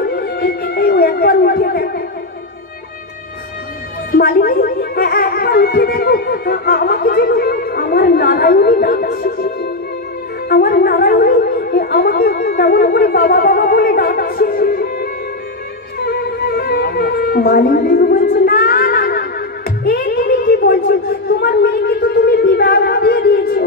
এই একবার উঠে দেখো, মালিনী একবার উঠে দেখো, আমাকে যেন আমার নারায়ণী ডাকছে। আমার নারায়ণী আমাকে কেমন করে বাবা বাবা বলে ডাকছে। মালিনী বলছে, না এই তুমি কি বলছো? তোমার মেয়েকে তো তুমি বিবাহ দিয়ে দিয়েছো,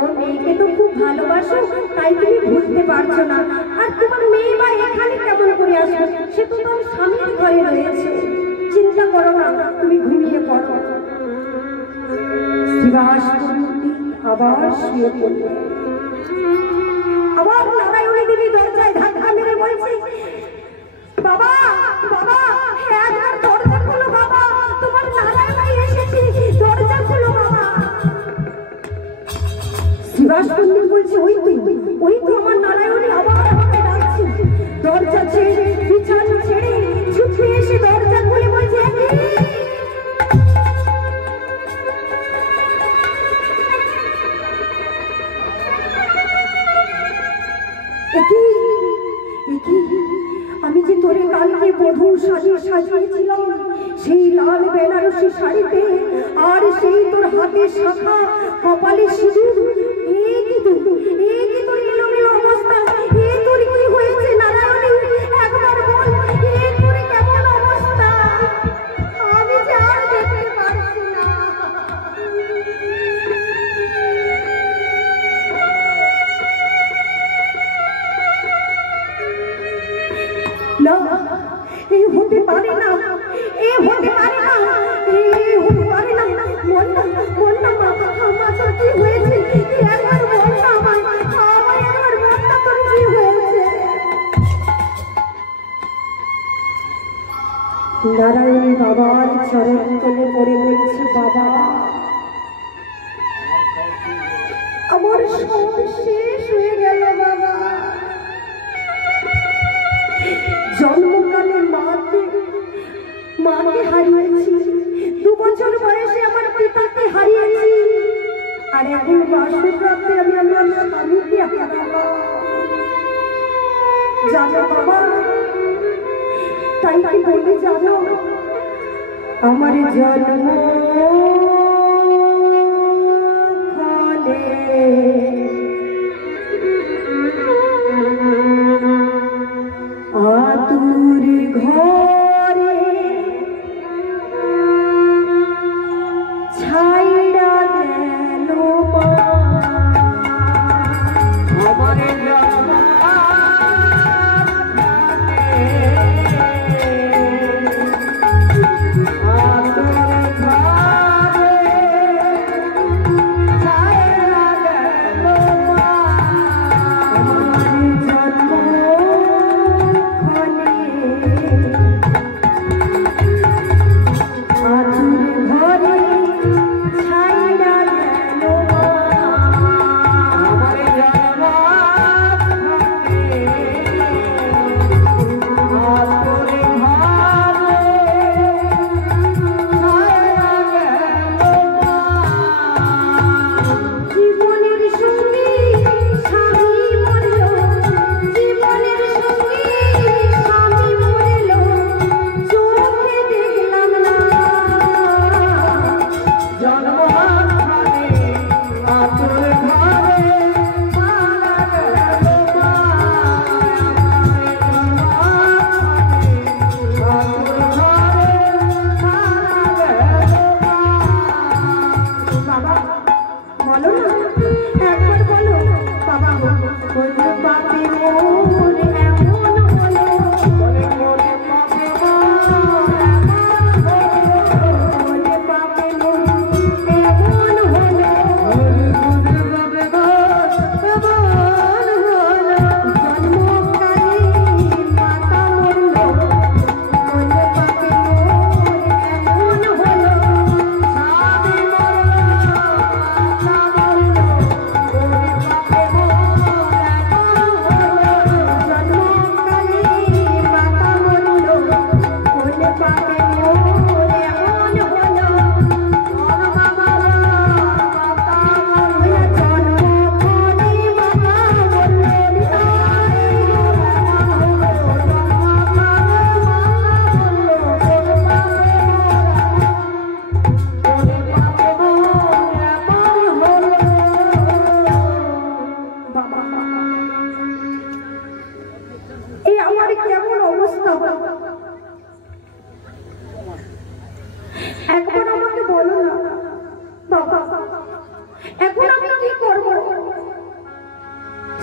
ওর মেয়েকে তো খুব ভালোবাসো, তাই তুমি বুঝতে পারছো না। আর তোমার মেয়ে বা এখানে কেমন করে আসবে? সে তো তোমার স্বামীর ঘরে রয়েছে, চিন্তা করো না, তুমি ঘুমিয়ে পড়ো। শ্রীবাস পণ্ডিত আবার শুয়ে পড়লেন। আবার নারায়ণী দেবী দরজায় ধাক্কা মেরে বলছে, বাবা বাবা, একবার দরজা খোলো বাবা, তোমার নারায়ণী এসেছে, দরজা খোলো বাবা। শ্রীবাস পণ্ডিত বলছে, ওই তো আমার নারায়ণী আবার আমাকে ডাকছে। দরজা ছেড়ে বিছানা ছেড়ে ছুটে এসে দরজা খুলে বলছে, আমি যে তোরে কালকে বধূ সাজিয়েছিলাম, সেই লাল বেনারসি শাড়িতে, আর সেই তোর হাতে শাখা, কপালে সিঁদুর, তোর এলোমেলো অবস্থা, তোর কি হয়েছে নারায়ণী? একবার বল, তোর কেমন অবস্থা? আমি যে আর দেখতে পারছি না। না, এই হতে পারে না, এই হতে পারে না, এই হতে পারে না। বল না মা, আমার তোর কি হয়েছে? নারায়ণী বাবার চরণ তলে পড়ে বলছে, বাবা আমার সব শেষ হয়ে গেল বাবা। জন্মকালে মাকে হারিয়েছি, 2 বছর বয়সে আমার পিতাকে হারিয়েছি, আর এখন বাসরাতে আমি আমার স্বামীকে হারালাম। জানো বাবা, তাই কি বলে জানো, আমার জন্ম আতুর ঘরে ছাইড়া গেল মা, আমার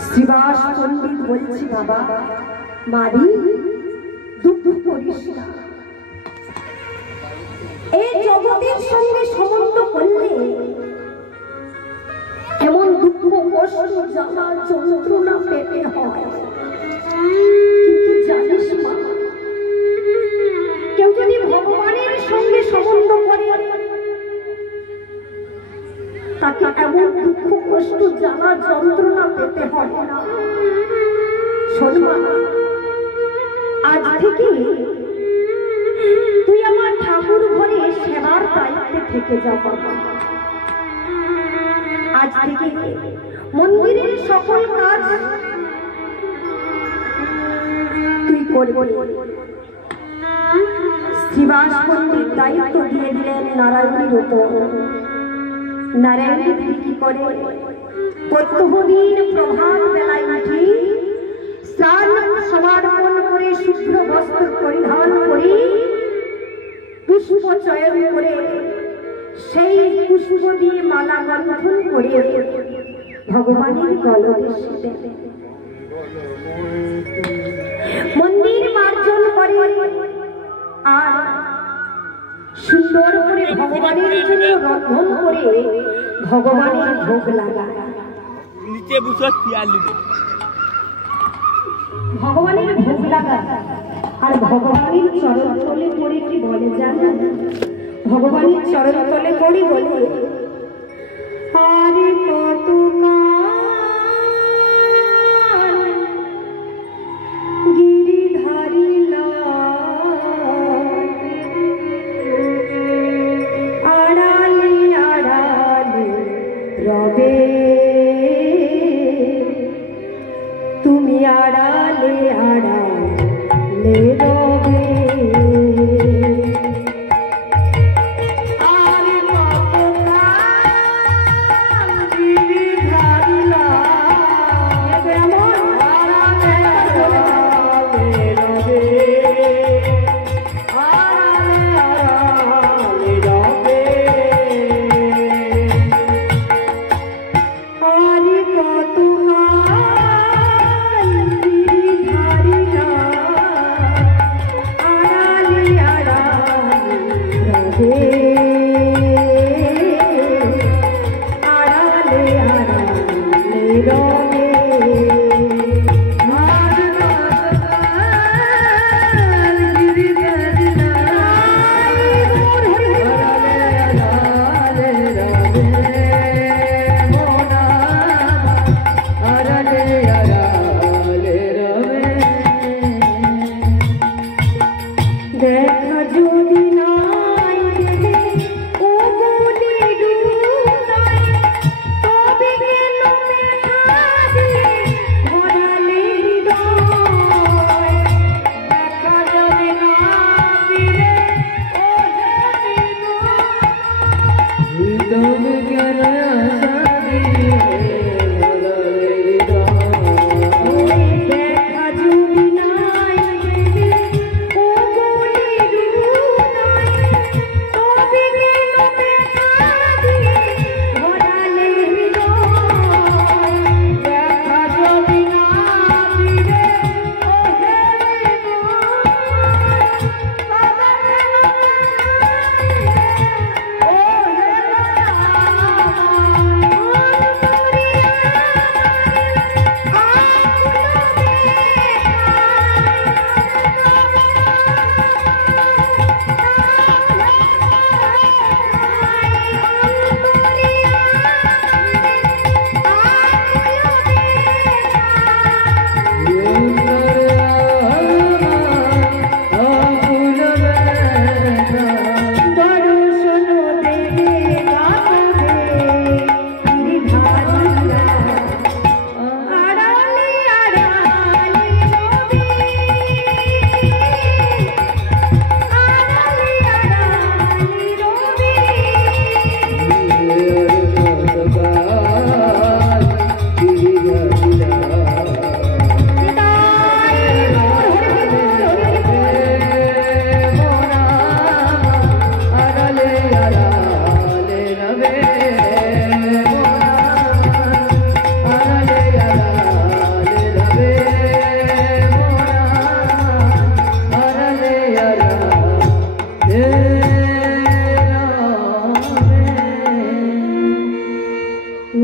শ্রীবাস পণ্ডিত বলছি, বাবা মারি দুঃখ করিস না, এই জগতের সঙ্গে সম্বন্ধ করলে এমন দুঃখ কষ্ট জ্বালা যন্ত্রণা পেতে হয়। কিন্তু জানিস মা, কেউ যদি ভগবানের সঙ্গে সম্বন্ধ করে তাকে এমন দুঃখ কষ্ট জ্বালা যন্ত্রণা পেতে হয় না। শোন মা, আজ থেকে তুই আমার ঠাকুর ঘরে সেবার দায়িত্বে থেকে যাবো। আজ থেকে মন্দিরের সকল কাজ তুই করবি। শ্রীবাস পণ্ডিত দায়িত্ব দিয়ে দিলেন নারায়ণীর উপর। নারায়ণী কি করে, প্রত্যহদিন প্রভাত বেলায় উঠি স্নান সমর্পণ করে শুভ্র বস্ত্র পরিধান করি, পুষ্প চয়ন করে সেই পুষ্প দিয়ে মালা বন্ধন করে ভগবানের গলদেশ মন্দির মার্জন করে আর সুন্দর করে ভগবানের জন্য রন্ধন করে ভগবানের ভোগ লাগায়। ভগবানের ভোগ লাগায় আর ভগবানের চরণ তলে পড়ে কি বলে জানেন? ভগবানের চরণ তলে পড়ে বলে, আরে কত গিরিধারী আড়ালে আড়ালে রবে, তুমি আড়ালে আড়ালে রবে।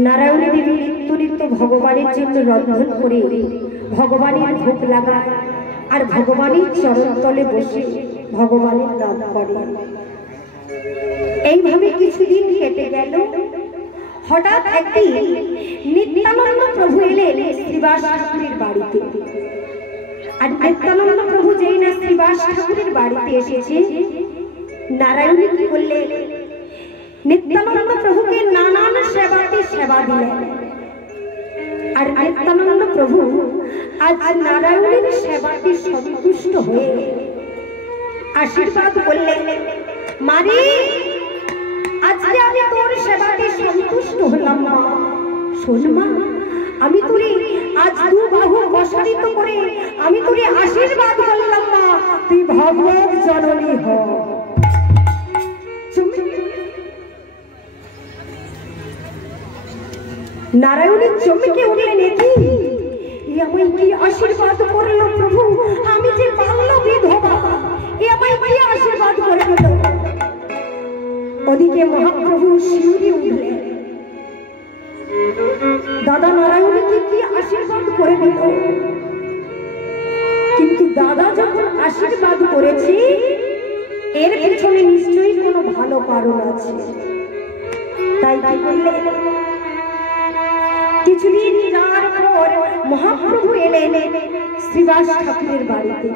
নারায়ণী দেবী নিত্য নিত্য ভগবানের জন্য রন্ধন করে ভগবানের ভোগ লাগায় আর ভগবানের চরণ তলে বসে ভগবানের নাম করে। এইভাবে কিছুদিন কেটে গেল। হঠাৎ একদিন নিত্যানন্দ প্রভু এলেন শ্রীবাস ঠাকুরের বাড়িতে। আর নিত্যানন্দ প্রভু যেই না শ্রীবাস ঠাকুরের বাড়িতে এসেছে, নারায়ণী কি করলেন? নিত্যানন্দ প্রভুকে নানান সেবাতে সেবা দিলেন। আর নিত্যানন্দ প্রভু আজ নারায়ণীর সেবাতে সন্তুষ্ট হয়ে আশীর্বাদ করলেন, মারি আজকে আমি তোর সেবাতে সন্তুষ্ট হলাম মা। শোন মা, আমি তোরে আজ দু বাহু প্রসারিত করে আমি তোরে আশীর্বাদ করলাম মা, তুই ভগবত জননী হ। নারায়ণী চমকে উঠলেন, কি আমায় কি আশীর্বাদ করলো প্রভু? আমি যে বাল্য বিধবা, আমায় কি আশীর্বাদ করে দিল? ওদিকে মহাপ্রভু শিউরে উঠলেন, দাদা নারায়ণীকে কি আশীর্বাদ করে দিল? কিন্তু দাদা যখন আশীর্বাদ করেছি এর পেছনে নিশ্চয়ই কোনো ভালো কারণ আছে। তাই কি করলে, কিছুদিন যাওয়ার পর মহাপ্রভু এলেন শ্রীবাস ঠাকুরের বাড়িতে।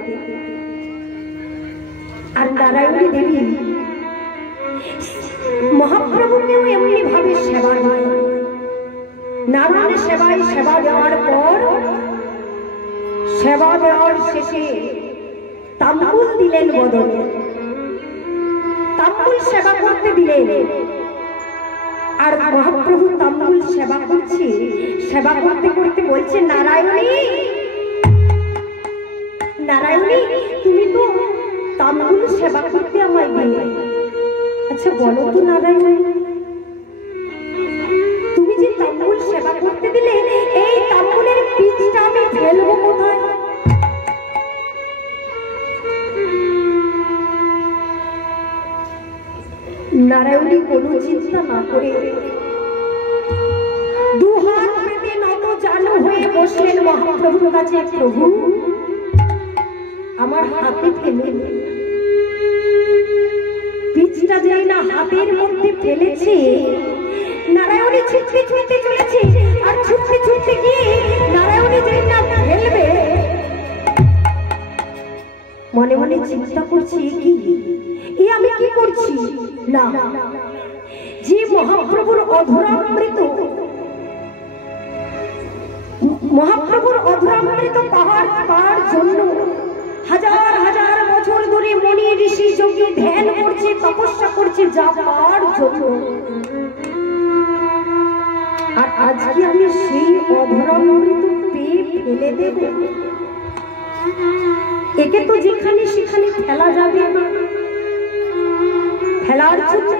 আর নারায়ণী দেবী মহাপ্রভুকেও এমনি ভাবে সেবা দেয়। নারায়ণের সেবায় সেবা দেওয়ার পর সেবা দেওয়ার শেষে তাম্বুল দিলেন বদলে, তাম্বুল সেবা করতে দিলেন। আর মহাপ্রভু তাম্বুল সেবা করছে, সেবা করতে করতে বলছে, নারায়ণী নারায়ণী তুমি তো তাম্বুল সেবা করতে আমায় দিলে, আচ্ছা বলো তো নারায়ণী, তুমি যে তাম্বুল সেবা করতে দিলে এই তাম্বুলের বীজটা আমি ফেলবো কোথায়? নারায়ণী কোনো চিন্তা না করে দুহাত পেতে নত জানু হয়ে বসলেন মহাপ্রভুর কাছে। প্রভু আমার হাতে ফেলে, বীজটা যেই না হাতের মধ্যে ফেলেছে, নারায়ণী ছুটতে ছুটতে চলেছে। আর ছুটতে ছুটতে গিয়ে নারায়ণী যেই না ফেলবে, মনে মনে চিন্তা করছি কি এ আমি কি করছি। না, যে মহাপ্রভুর অধরামৃত, মহাপ্রভুর অধরামৃত পাহাড় পাওয়ার জন্য হাজার হাজার বছর ধরে মনি ঋষি যোগী ধ্যান করছে, তপস্যা করছে যা পাওয়ার জন্য। আর আজকে আমি সেই অধরামৃত পেয়ে ফেলে দেব, একে তো যেখানে সেখানে ফেলা যাবে না। ফেলার জন্য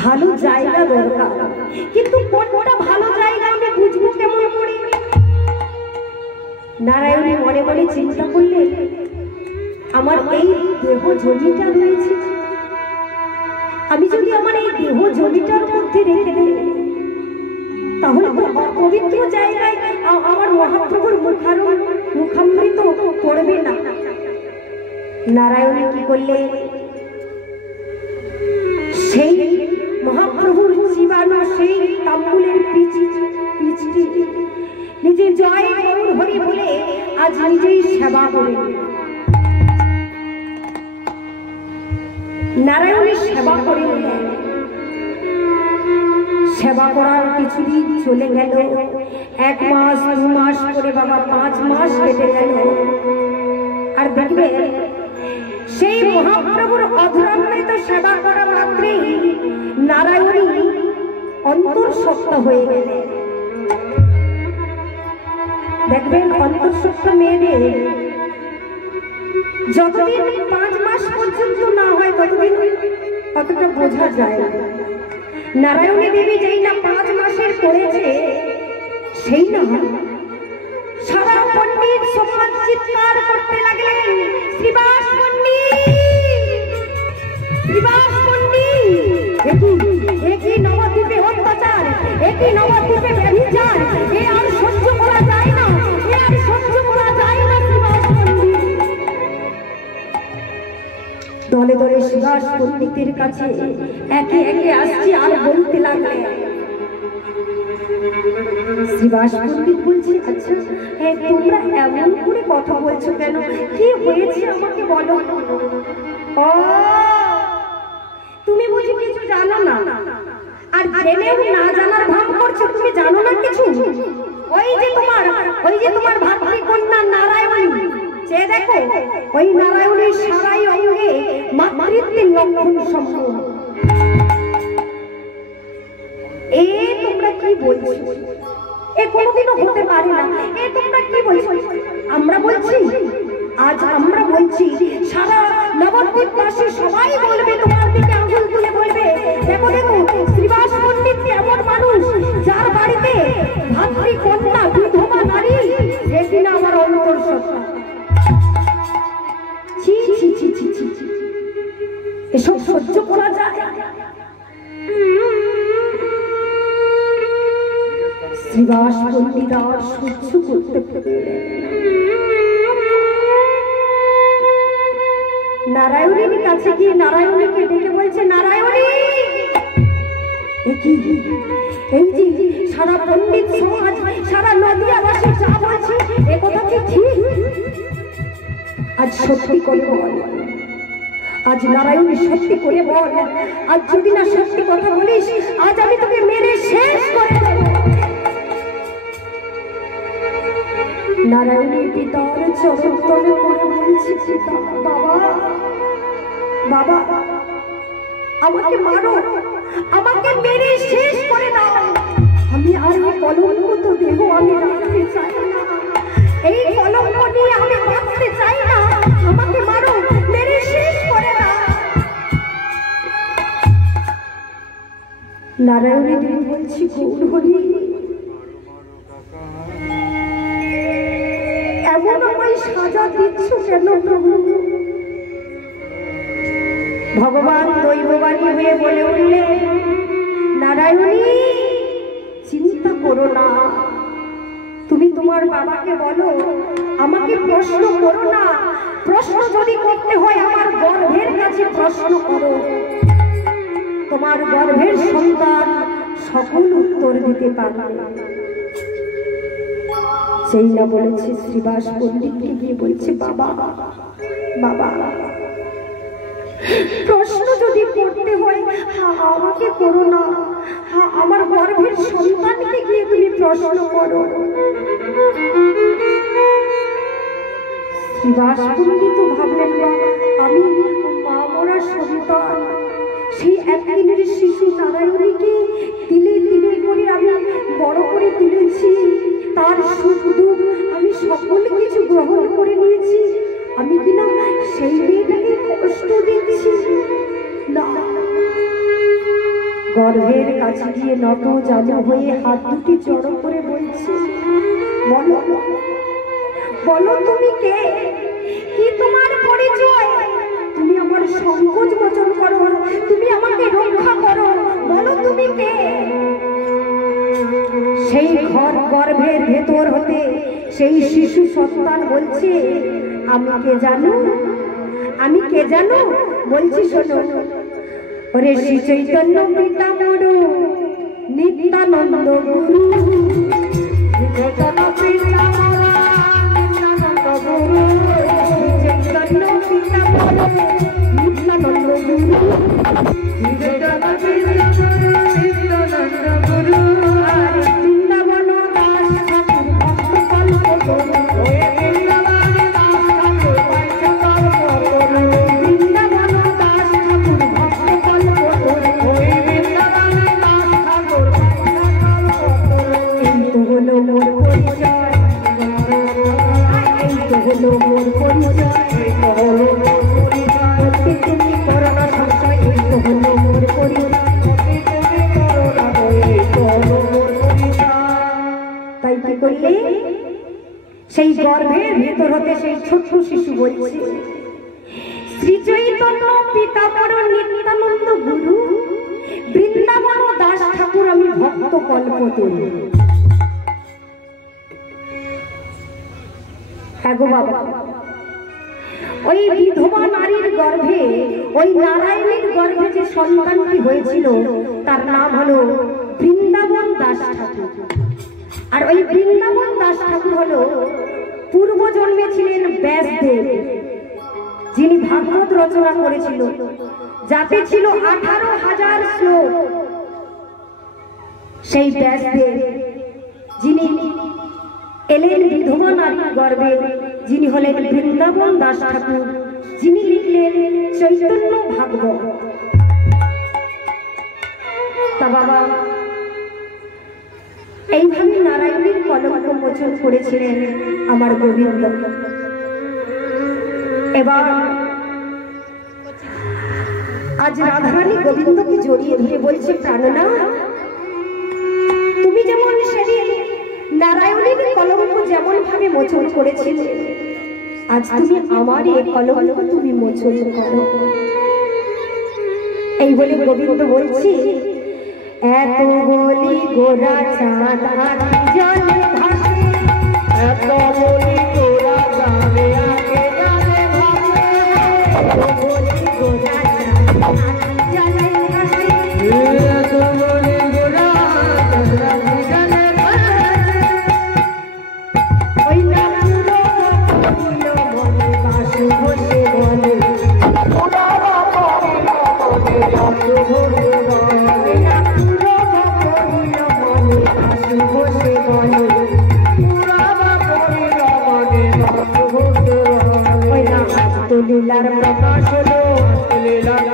ভালো জায়গা দরকার, কিন্তু কোনটা ভালো জায়গা আমি বুঝবো কেমন করে? নারায়ণী মনে মনে চিন্তা করলে, আমার এই দেহ জমিটা রয়েছে, আমি যদি আমার এই দেহ জমিটার মধ্যে রেখে দেই তাহলে তো অপবিত্র জায়গায় আমার মহাপ্রভুর মুখামৃত পড়বে না। নারায়ণী কি করলে, সেই মহাপ্রভুর জীবাণু সেই তাম্বুলের পিচটি নিজে জয় গৌর হরি বলে আজ নিজেই সেবা করে। নারায়ণের সেবা করে, সেবা করার কিছুদিন চলে গেল, 1 মাস 2 মাস করে বাবা 5 মাস কেটে গেল। আর দেখবে সেই মহাপ্রভুর অধরামৃত সেবা করা মাত্রেই নারায়ণী অন্তঃসত্ত্বা হয়ে গেলে। দেখবেন অন্তঃসত্ত্বা মেয়েদের যতদিন 5 মাস পর্যন্ত না হয় ততদিন কতটা বোঝা যায় না। নারায়ণী দেবী যেই না 5 মাসের করেছে, সেই না সারা পণ্ডিত সমাজ চিৎকার করতে লাগলেন, শ্রীবাস পণ্ডিত, শ্রীবাস পণ্ডিত, একই নবদ্বীপে অত্যাচার, একই নবদ্বীপে ব্যভিচার, এ আর সহ্য করা যায় না, এ আর সহ্য করা যায় না। শ্রীবাস পণ্ডিত দলে দলে শ্রীবাস পণ্ডিতের কাছে একে একে আসছে আর বলতে লাগলেন। শ্রীবাস পণ্ডিত বলছে, আচ্ছা তোমরা এমন করে কথা বলছো কেন, কি হয়েছে আমাকে বলো। ও তুমি বুঝি কিছু জানো না, আর জেনেও না জানার ভাব করছো, তুমি জানো না কিছু। ওই যে তোমার ভাতৃকন্যা নারায়ণী, যে দেখো ওই নারায়ণীর সারাই অঙ্গে মাতৃত্বের লক্ষণ সম্পূর্ণ। এ তোমরা কি বলছো, এ কোনোদিনও হতে পারে না, এ তোমরা কি বলছো। আমরা বলছি, আজ আমরা বলছি, সারা নবদ্বীপবাসী সবাই বলবে, তোমার দিকে আঙুল তুলে বলবে, দেখো দেখো শ্রীবাস পণ্ডিত এমন মানুষ যার বাড়িতে ভাতৃকন্যা বিধবা নারী, যে কিনা আমার অন্তঃসত্ত্বা। ছি ছি ছি ছি ছি, এসব সহ্য করা যায়? শ্রীবাস পণ্ডিত আর সহ্য করতে পারলেন। নারায়ণীর কাছে গিয়ে নারায়ণীকে ডেকে বলছে, নারায়ণী, এই যে সারা পণ্ডিত সমাজ, সারা নদিয়াবাসী যা বলছে এ কথা কি ঠিক? আজ সত্যি করে বল, আজ নারায়ণী সত্যি করে বল, আজ যদি না সত্যি কথা বলিস আজ আমি তোকে মেরে শেষ করে দেব। নারায়ণীর পিতার চরণ তলে পড়ে বলছি, পিতা, বাবা, বাবা, আমাকে মারো, আমাকে মেরে শেষ করে দাও, আমি আর এই কলঙ্কিত দেহ আমি রাখতে চাই না, এই কলঙ্ক নিয়ে আমি বাঁচতে চাই না, আমাকে মারো, মেরে শেষ করে দাও। নারায়ণী দেবী বলছি, গৌর হরি, এমন আমায় সাজা দিচ্ছ কেন প্রভু? ভগবান দৈববাণী হয়ে বলে উঠলে, নারায়ণী, চিন্তা করো না, তুমি তোমার বাবাকে বলো, আমাকে প্রশ্ন করো না, প্রশ্ন যদি করতে হয় আমার গর্ভের কাছে প্রশ্ন করো, তোমার গর্ভের সন্তান সকল উত্তর দিতে পারবে। সেই না বলেছে শ্রীবাস পণ্ডিতকে গিয়ে বলছে, বাবা, বাবা, প্রশ্ন যদি করতে হয় আমাকে করো না, আমার গর্ভের সন্তানকে গিয়ে তুমি প্রশ্ন করো। শ্রীবাস পণ্ডিত ভাবলেন, আমি মা মরা সন্তান, সেই একদিনের শিশু নারায়ণীকে তিলে তিলে করে আমি বড় করে তুলেছি, তার সুখ দুঃখ আমি সকল কিছু গ্রহণ করে নিয়েছি, আমি কিনা সেই মেয়েটাকে কষ্ট দিচ্ছি না। গর্ভের কাছে গিয়ে নত জানু হয়ে হাত দুটি জড়ো করে বলছে, বলো, বলো তুমি কে, কি তোমার পরিচয়, তুমি আমার সংকোচ মোচন করো, তুমি আমাকে রক্ষা করো, বলো তুমি কে। সেই গর্ভের ভেতর হতে সেই শিশু সন্তান বলছে, আমি কে জানো, আমি কে জানো, বলছি শোনো, ওরে শ্রী চৈতন্য পিতামহ নিত্যানন্দ গুরু, চৈতন্য পিতামহ নিত্যানন্দ গুরু, চৈতন্য পিতামহ নিত্যানন্দ গুরু, চৈতন্য পিতামহ নিত্যানন্দ গুরু, আর বৃন্দাবন দাস ঠাকুর ভক্ত কল্প করুন, বৃন্দাবন দাস ঠাকুর ভক্ত কল্প করুন, বৃন্দাবন দাস ঠাকুর ভক্ত কল্প করুন, বৃন্দাবন দাস ঠাকুর ভক্ত কল্প করুন। এই তো হলো মোর পরিচয়, এই তো হলো মোর পরিচয়, এই তো হলো মোর পরিচয়, তুমি করো না সংশয়, এই তো হলো মোর পরিচয়, তুমি করো না, এই তো হলো মোর পরিচয়। তাই কি করলে, সেই গর্ভের ভেতর হতে সেই ছোট্ট শিশু বলছে, শ্রী চৈতন্য পিতামহ নিত্যানন্দ গুরু, বৃন্দাবন দাস ঠাকুর আমি ভক্ত কল্পতরু। হ্যাঁ গো বাবা, ওই বিধবা নারীর গর্ভে, ওই নারায়ণীর গর্ভে যে সন্তানটি হয়েছিল তার নাম হলো বৃন্দাবন দাস ঠাকুর। আর ওই বৃন্দাবন দাস ঠাকুর হলো পূর্ব জন্মে ছিলেন ব্যাসদেব, যিনি ভাগবত রচনা করেছিল, যাতে ছিল 18,000 শ্লোক। সেই ব্যাসদেব যিনি এলেন বিধবা নারীর গর্ভে, যিনি হলেন বৃন্দাবন দাস ঠাকুর, যিনি লিখলেন চৈতন্য ভাগবত। তা বাবা, এইভাবে নারায়ণীর কলঙ্ক মোচন করেছিলেন আমার গোবিন্দ। এবার আজ রাধারানী গোবিন্দকে জড়িয়ে ধরে বলছে, প্রাণনা, তুমি যেমন সেদিন নারায়ণীর কলঙ্ক যেমন ভাবে মোচন করেছিলে, আজ তুমি আমার এই কলঙ্ক তুমি মোচন করো। এই বলে গোবিন্দ বলছি, এত বলি গোরা চাঁদ জল ভাসে, এত বলি গোরা চাঁদে আগে জানে ভাসে, লীলার প্রকাশ হলো লীলার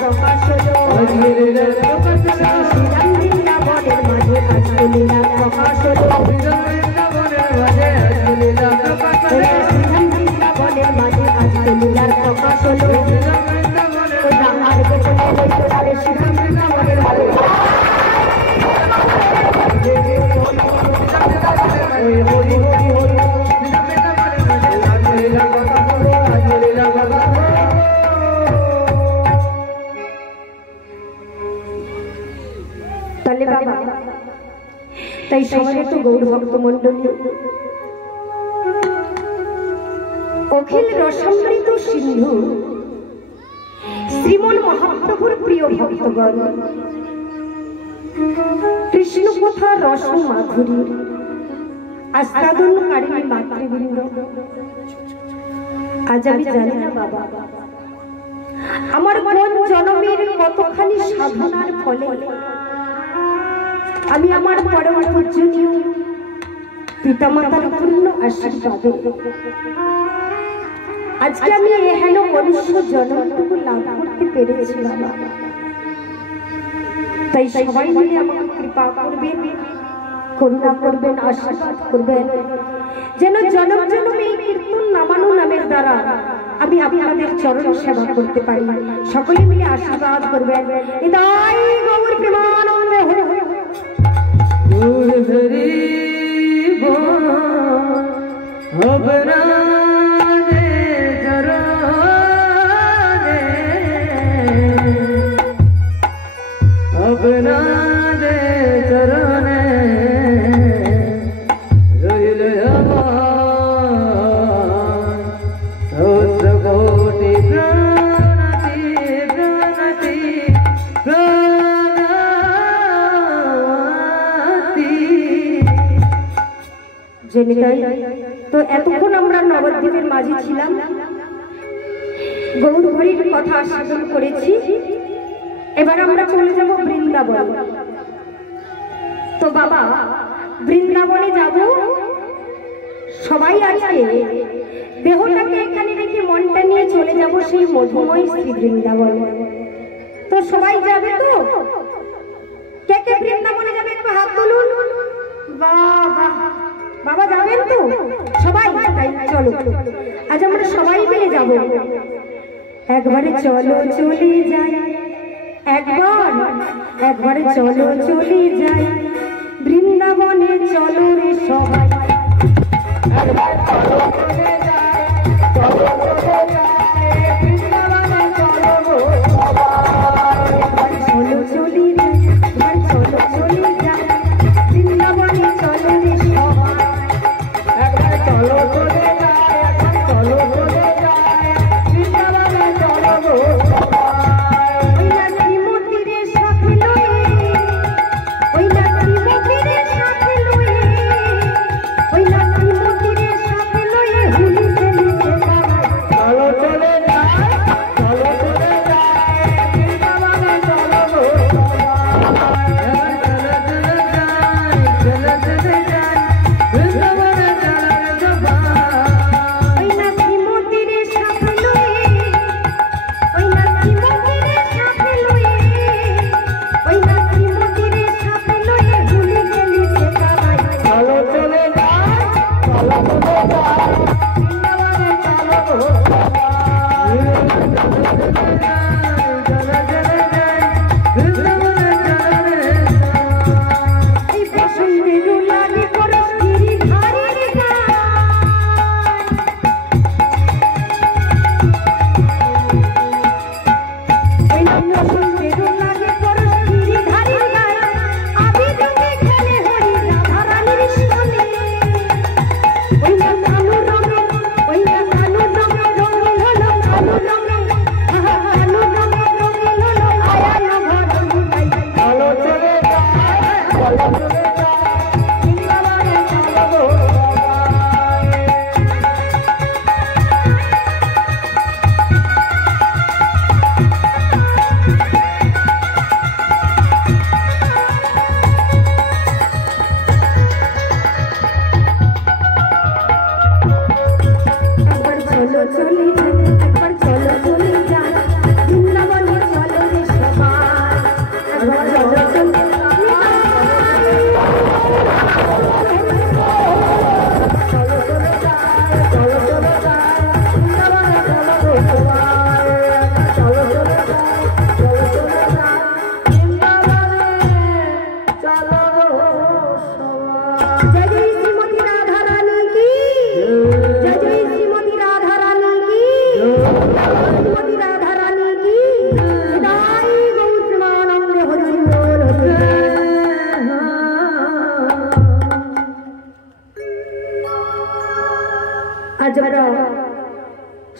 প্রকাশ হলো শ্রীরাম বৃন্দাবনের মাঝে আজকে লীলার প্রকাশ হলো শ্রীরাম বৃন্দাবনের মাঝে আজকে লীলার প্রকাশ হলো আর গোপনে শ্রীরাম বৃন্দাবনের মাঝে তাহলে বাবা তাই সমবেত গৌর ভক্ত মন্ডলী অখিল রসামৃত সিন্ধু শ্রীমন মহাপ্রভুর প্রিয় ভক্তগণ কৃষ্ণ কথা রস মাধুরী আস্বাদনকারিণী মাতৃবৃন্দ, আজ আমি জানি না বাবা আমার কোন জন্মের কতখানি সাধনার ফলে আমি আমার পরম পূজনীয় পিতামাতার পূর্ণ আশীর্বাদে আজকে আমি এহেন মনুষ্য জন্মটুকু লাভ করতে পেরেছি বাবা। তাই সবাই মিলে আমাকে কৃপা করবেন, করুণা করবেন, আশীর্বাদ করবেন যেন জনম জনম এই কীর্তন নামানো নামের দ্বারা আমি আপনাদের চরণ সেবা করতে পারি। সকলে মিলে আশীর্বাদ করবেন। হৃদয় গৌর প্রেমানন্দে হরে হরে अपना दे चरणे रहिले सहस्रकोटि प्रणति प्रणति प्रणति। জেনিতাই তো এতক্ষণ আমরা নবদ্বীপের মাঝে ছিলাম, গৌর হরির কথা সাধন করেছি। এবার আমরা চলে যাব বৃন্দাবন। তো বাবা বৃন্দাবনে যাব, সবাই আজকে দেহটাকে এখানে রেখে মনটা নিয়ে চলে যাব সেই মধুময় শ্রী বৃন্দাবন। তো সবাই যাবে তো? কে কে বৃন্দাবনে যাবে একটু হাত তুলুন। বাবা বাবা যাবেন তো সবাই? চলো আজ আমরা সবাই মিলে যাব। একবারে চলো চলে যাই, একবারে চলো চলে যাই বৃন্দাবনে, চলো রে সবাই। একবার চলো চলে যাই, চলো চলে যাই বৃন্দাবনে, চলো সবাই। একবার চলো চলে যাই, একবার চলো চলে যাই বৃন্দাবনে, চলো রে সবাই। একবার চলো চলে যাই, একবার চলো চলে যাই বৃন্দাবনে, চলো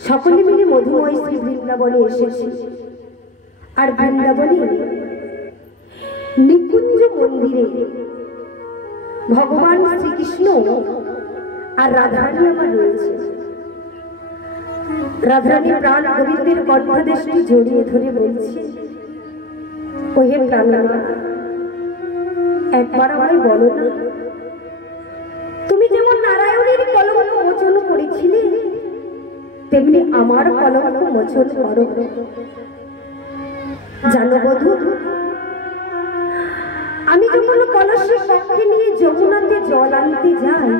সকলে মিলে মধুময় শ্রী বৃন্দাবনে এসেছি। আর বৃন্দাবনে নিকুঞ্জ মন্দিরে ভগবান শ্রীকৃষ্ণ আর রাধারানী আমার রয়েছে। রাধারানী প্রাণ গোবিন্দের কণ্ঠদেশটি জড়িয়ে ধরে বলছে, ওহে প্রাণনাথ, একবার আমায় বলো না, তুমি যেমন নারায়ণের কলঙ্ক মোচন করেছিলে তেমনি আমার কলঙ্ক মোচন করো। জানো বধূ, আমি যখন কলসের পক্ষে নিয়ে যমুনাতে জল আনতে যাই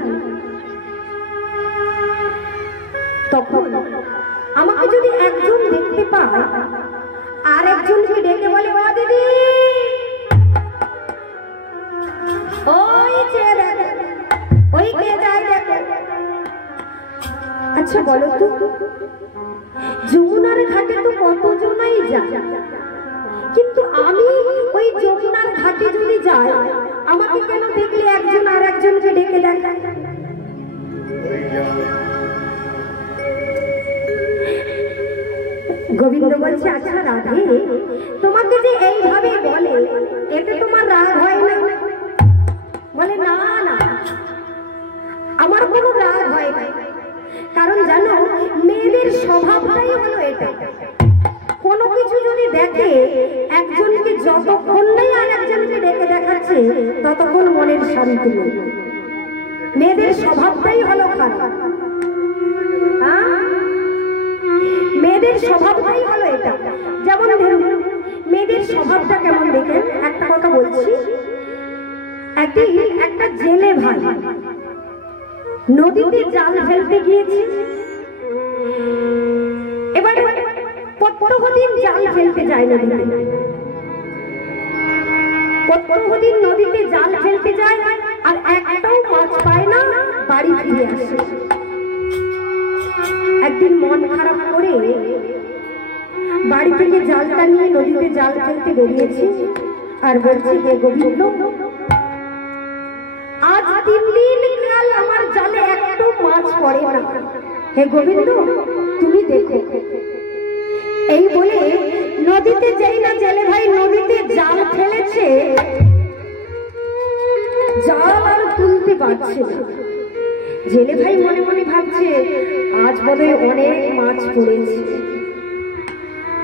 তখন আমাকে যদি একজন দেখতে পায় আর একজনকে ডেকে বলে, ও দিদি, ওই চেয়ে ওই কে যায় দেখো। আচ্ছা বলো তো, যমুনার ঘাটে তো কতজনাই যায়, কিন্তু আমি ওই যমুনার ঘাটে যদি যাই আমাকে কেন দেখলে একজন আর একজনকে ডেকে দেখে? গোবিন্দ বলছে, আচ্ছা রাধে, তোমাকে যে এইভাবে বলে এতে তোমার রাগ হয় না? বলে, না না, আমার কোনো রাগ হয় না। কারণ জানো, মেয়েদের স্বভাবটাই হলো এটা, কোনো কিছু যদি দেখে একজনকে যতক্ষণ নেই আর একজনকে ডেকে দেখাচ্ছে ততক্ষণ মনের শান্তি নেই। মেয়েদের স্বভাবটাই হলো খারাপ। মেয়েদের স্বভাবটাই হলো এটা। যেমন মেয়েদের স্বভাবটা কেমন দেখেন, একটা কথা বলছি। একদিন একটা জেলে ভাই নদীতে জাল ফেলতে গিয়েছে। এবার প্রত্যেকদিন জাল ফেলতে যায় নদীতে, প্রত্যেকদিন নদীতে জাল ফেলতে যায় আর একটাও মাছ পায় না, বাড়ি ফিরে আসে। একদিন মন খারাপ করে বাড়ি থেকে জালটা নিয়ে নদীতে জাল ফেলতে বেরিয়েছে আর বলছে, হে গোবিন্দ, আজ 3 দিন কাল আমার জালে একটাও মাছ পড়ে না, হে গোবিন্দ তুমি দেখো। এই বলে নদীতে যেই না জেলে ভাই নদীতে জাল ফেলেছে, জাল আর তুলতে পারছে না। জেলে ভাই মনে মনে ভাবছে, আজ বোধহয় অনেক মাছ পড়েছে।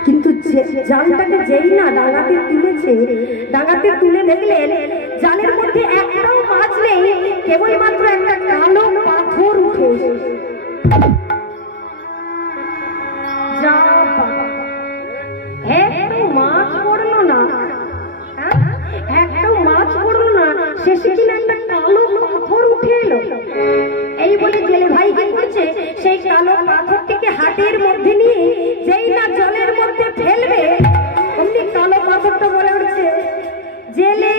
কিন্তু জালটাকে যেই না ডাঙাতে তুলেছে, ডাঙাতে তুলে দেখলেন জালের মধ্যে একটাও মাছ নেই, কেবলমাত্র একটা কালো পাথর উঠে এসেছে। একটাও মাছ পড়লো না, একটাও মাছ পড়লো না, শেষে কিনা একটা কালো পাথর উঠে এলো। এই বলে জেলে ভাই কি করছে, সেই কালো পাথরটিকে হাতের মধ্যে নিয়ে যেই না জলের মধ্যে ফেলবে, অমনি কালো পাথরটা বলে উঠছে, জেলে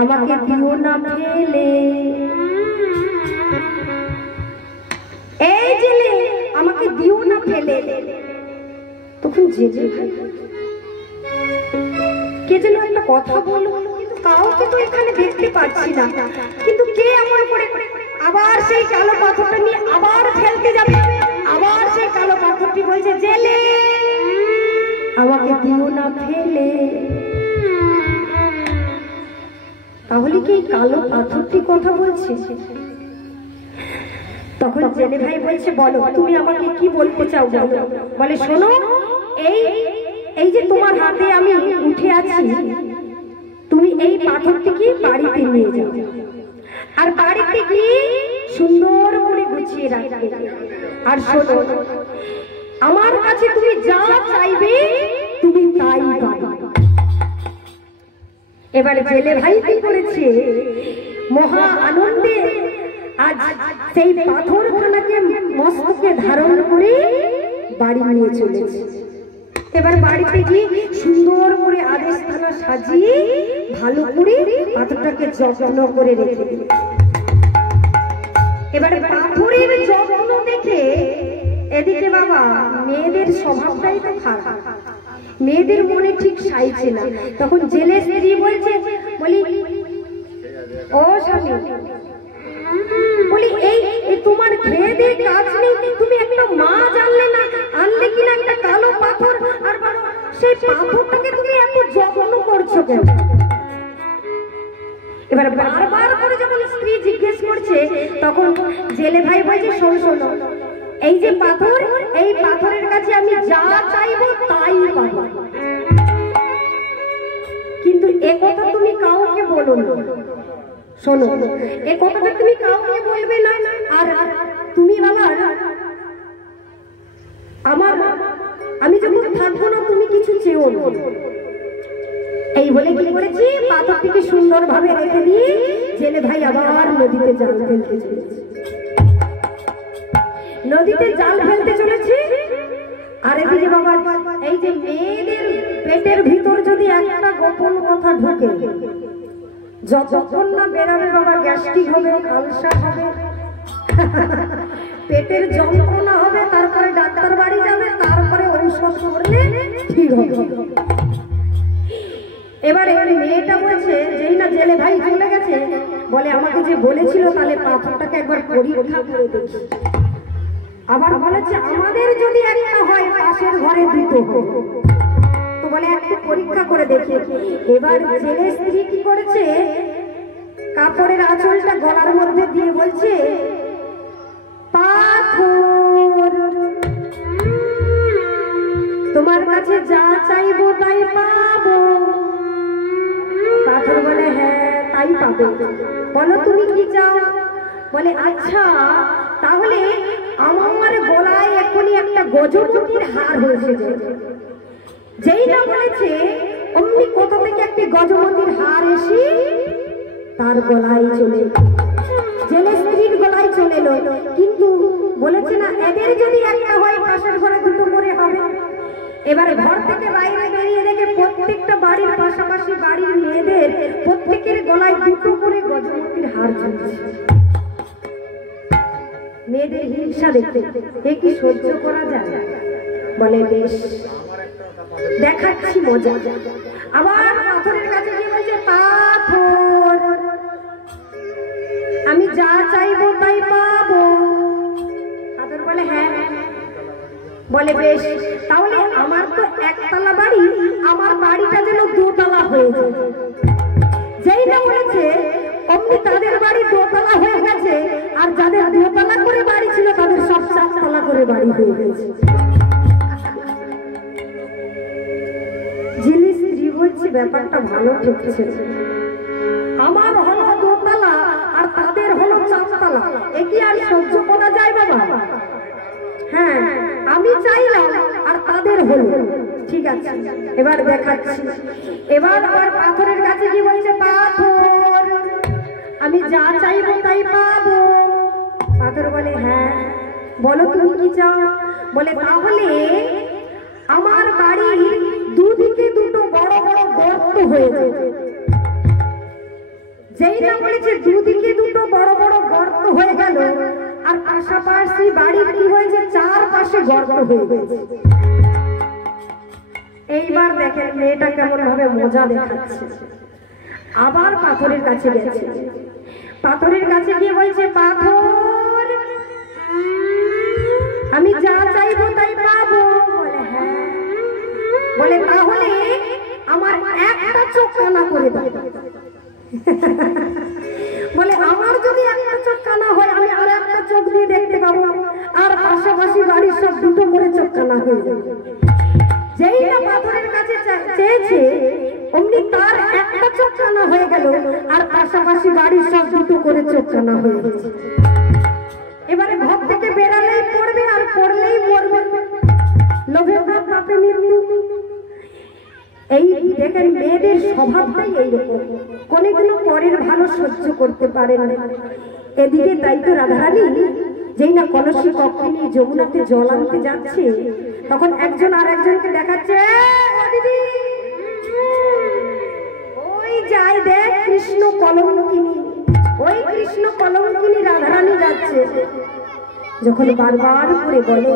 আমাকে দিও না ফেলে, এই জেলে আমাকে দিও না ফেলে। তখন জেলে কে যেন একটা কথা বলল, কিন্তু কাউকে তো এখানে দেখতে পাচ্ছি না, কিন্তু কে এমন করে আবার সেই কালো পাথরটা নিয়ে আবার ফেলতে যাবে, আবার সেই কালো পাথরটি বলছে, জেলে আমাকে দিও না ফেলে। তাহলে কি কালো পাথরটি কথা বলছে? তখন জেলে ভাই বলছে, বলো তুমি আমাকে কি বলতে চাও বলো। বলে, শোনো, এই যে তোমার হাতে আমি উঠে আছি, তুমি এই পাথরটিকে বাড়িতে নিয়ে যাও আর বাড়িতে গিয়ে সুন্দর করে গুছিয়ে রাখবে। আর শোনো, আমার কাছে তুমি যা চাইবে তুমি তাই পাবে। এবারে জেলে ভাই কি করেছে, মহা আনন্দে আজ সেই পাথরখানাকে মস্তকে ধারণ করে বাড়ি নিয়ে চলেছে। এবার বাড়িতে গিয়ে সুন্দর করে আদেশ থানা সাজিয়ে ভালো করে পাথরটাকে যত্ন করে রেখে দিল। এবারে পাথরের যত্ন দেখে এদিকে বাবা মেয়েদের স্বভাবটাই তো খারাপ, মেয়েদের মনে ঠিক সাইছে না। তখন জেলে স্ত্রী বলছে, বলি ও স্বামী বলি এই তোমার খেয়ে দিয়ে কাজ নেই, তুমি একটা মাছ আনলে না, আনলে কিনা একটা কালো পাথর, আর সেই পাথরটাকে তুমি এত যত্ন করছো কেন? এবার বারবার করে যখন স্ত্রী জিজ্ঞেস করছে তখন জেলে ভাই বলছে শোনো শোনো, এই যে পাথর, এই পাথরের কাছে আমি যা চাইবো তাই পাবো, কিন্তু এ কথা তুমি কাউকে বলো না। শোনো, এ কথাটা তুমি কাউকে বলবে না, আর তুমি বাবা আমার, আমি যখন থাকবো না তুমি কিছু চেও না। এই বলে কি করেছি, পাথরটিকে সুন্দর ভাবে রেখে দিয়ে জেলে ভাই আবার নদীতে জাল ফেলতে চলেছে। নদীতে জাল ফেলতে চলেছে, আর এদিকে বাবা এই যে মেয়েদের পেটের ভিতর যদি একটা গোপন কথা ঢোকে, যতক্ষণ না বেরাবে বাবা গ্যাস্ট্রিক হবে, আলসার হবে, পেটের যন্ত্রণা হবে, তারপরে ডাক্তার বাড়ি যাবে, তারপরে ঔষধ করলে ঠিক হবে। এবারে মেয়েটা বলছে, যেই না জেলে ভাই চলে গেছে, বলে আমাকে যে বলেছিল তাহলে পাথরটাকে একবার পরীক্ষা করে দেখি। আবার বলেছে আমাদের যদি একটা হয় পাশের ঘরে দুটো হবে, তো বলে একটু পরীক্ষা করে দেখি। এবার জেলে স্ত্রী কি করেছে, কাপড়ের আঁচলটা গলার মধ্যে দিয়ে বলছে পাথর তোমার কাছে যা চাইবো তাই পাবো। পাথর বলে হ্যাঁ তাই পাবো, বলো তুমি কি চাও? বলে আচ্ছা তাহলে আমার গলায় এখনই একটা গজপতির হার হয়েছে। যেই না বলেছে অমনি কোথা থেকে একটি গজপতির হার এসে তার গলায় চলে, জেলে স্ত্রীর গলায় চলে এলো। কিন্তু বলেছে না এদের যদি একটা হয় পাশের ঘরে দুটো করে হবে। এবারে ঘর থেকে বাইরে বেরিয়ে দেখে প্রত্যেকটা বাড়ির পাশাপাশি বাড়ির মেয়েদের প্রত্যেকের গলায় দুটো করে গজপতির হার ঝুলছে। মেয়েদের হিংসা দেখতে এ কি সহ্য করা যায়? বলে বেশ দেখাচ্ছি মজা। আবার পাথরের কাছে গিয়ে বলছে পাথর আমি যা চাইবো তাই পাবো। পাথর বলে হ্যাঁ। বলে বেশ তাহলে আমার তো একতলা বাড়ি, আমার বাড়িটা যেন দোতলা হয়ে যায়। যেই না বলেছে অমনি তাদের বাড়ি দোতলা হয়ে গেছে, আর যাদের দোতলা করে বাড়ি ছিল তাদের সব চারতলা করে বাড়ি হয়ে গেছে। জেলে স্ত্রী বলছে ব্যাপারটা ভালো ঠেকছে, আমার হলো দোতলা আর তাদের হলো চারতলা, এ কি আর সহ্য করা যায় বাবা? হ্যাঁ আমি চাইলাম আর তাদের হলো, ঠিক আছে এবার দেখাচ্ছি। এবার আবার পাথরের কাছে কি বলছে পাথর আমি যা চাইবো তাই পাবো। পাথর বলে হ্যাঁ। বলো তুমি কি চাও? বলে তাহলে আমার বাড়ির দুদিকে দুটো বড় বড় গর্ত হয়েছে। যেই না বলেছে দুদিকে দুটো বড় বড় গর্ত হয়ে গেল, আর পাশাপাশি বাড়ির কি হয়েছে চারপাশে গর্ত হয়ে গেছে। এইবার দেখেন মেয়েটা কেমন ভাবে মজা দেখাচ্ছে। আবার পাথরের কাছে গেছে, পাথরের কাছে গিয়ে বলছে পাথর আমি যা চাইবো তাই পাবো। বলে হ্যাঁ। বলে তাহলে আমার একটা চোখ কানা করে দাও। বলে আমার যদি একটা চোখ কানা হয় আমি আর একটা চোখ দিয়ে দেখতে পাবো, আর পাশাপাশি বাড়ির সব দুটো করে চোখ কানা হয়ে যাবে। যেই না পাথরের কাছে চেয়েছে অমনি তার একটা চোখ কানা হয়ে গেল, আর পাশাপাশি বাড়ির সব দুটো করে চোখ কানা হয়ে গেছে। এবারে ঘর থেকে বেরালেই পড়বে আর পড়লেই মরবে, লোভে ভাব পাপে মৃত্যু। এই দেখেন মেয়েদের স্বভাবটাই এইরকম, কোনগুলো পরের ভালো সহ্য করতে পারে না। এদিকে তাই তো রাধারানী যেই না কলসি কক্ষ নিয়ে যমুনাতে জল আনতে যাচ্ছে, তখন একজন আর একজনকে দেখাচ্ছে দিদি ওই যাই দেখ কৃষ্ণ কলঙ্কিনী, ওই কৃষ্ণ কলঙ্কিনী রাধারানী যাচ্ছে। যখন বারবার করে বলে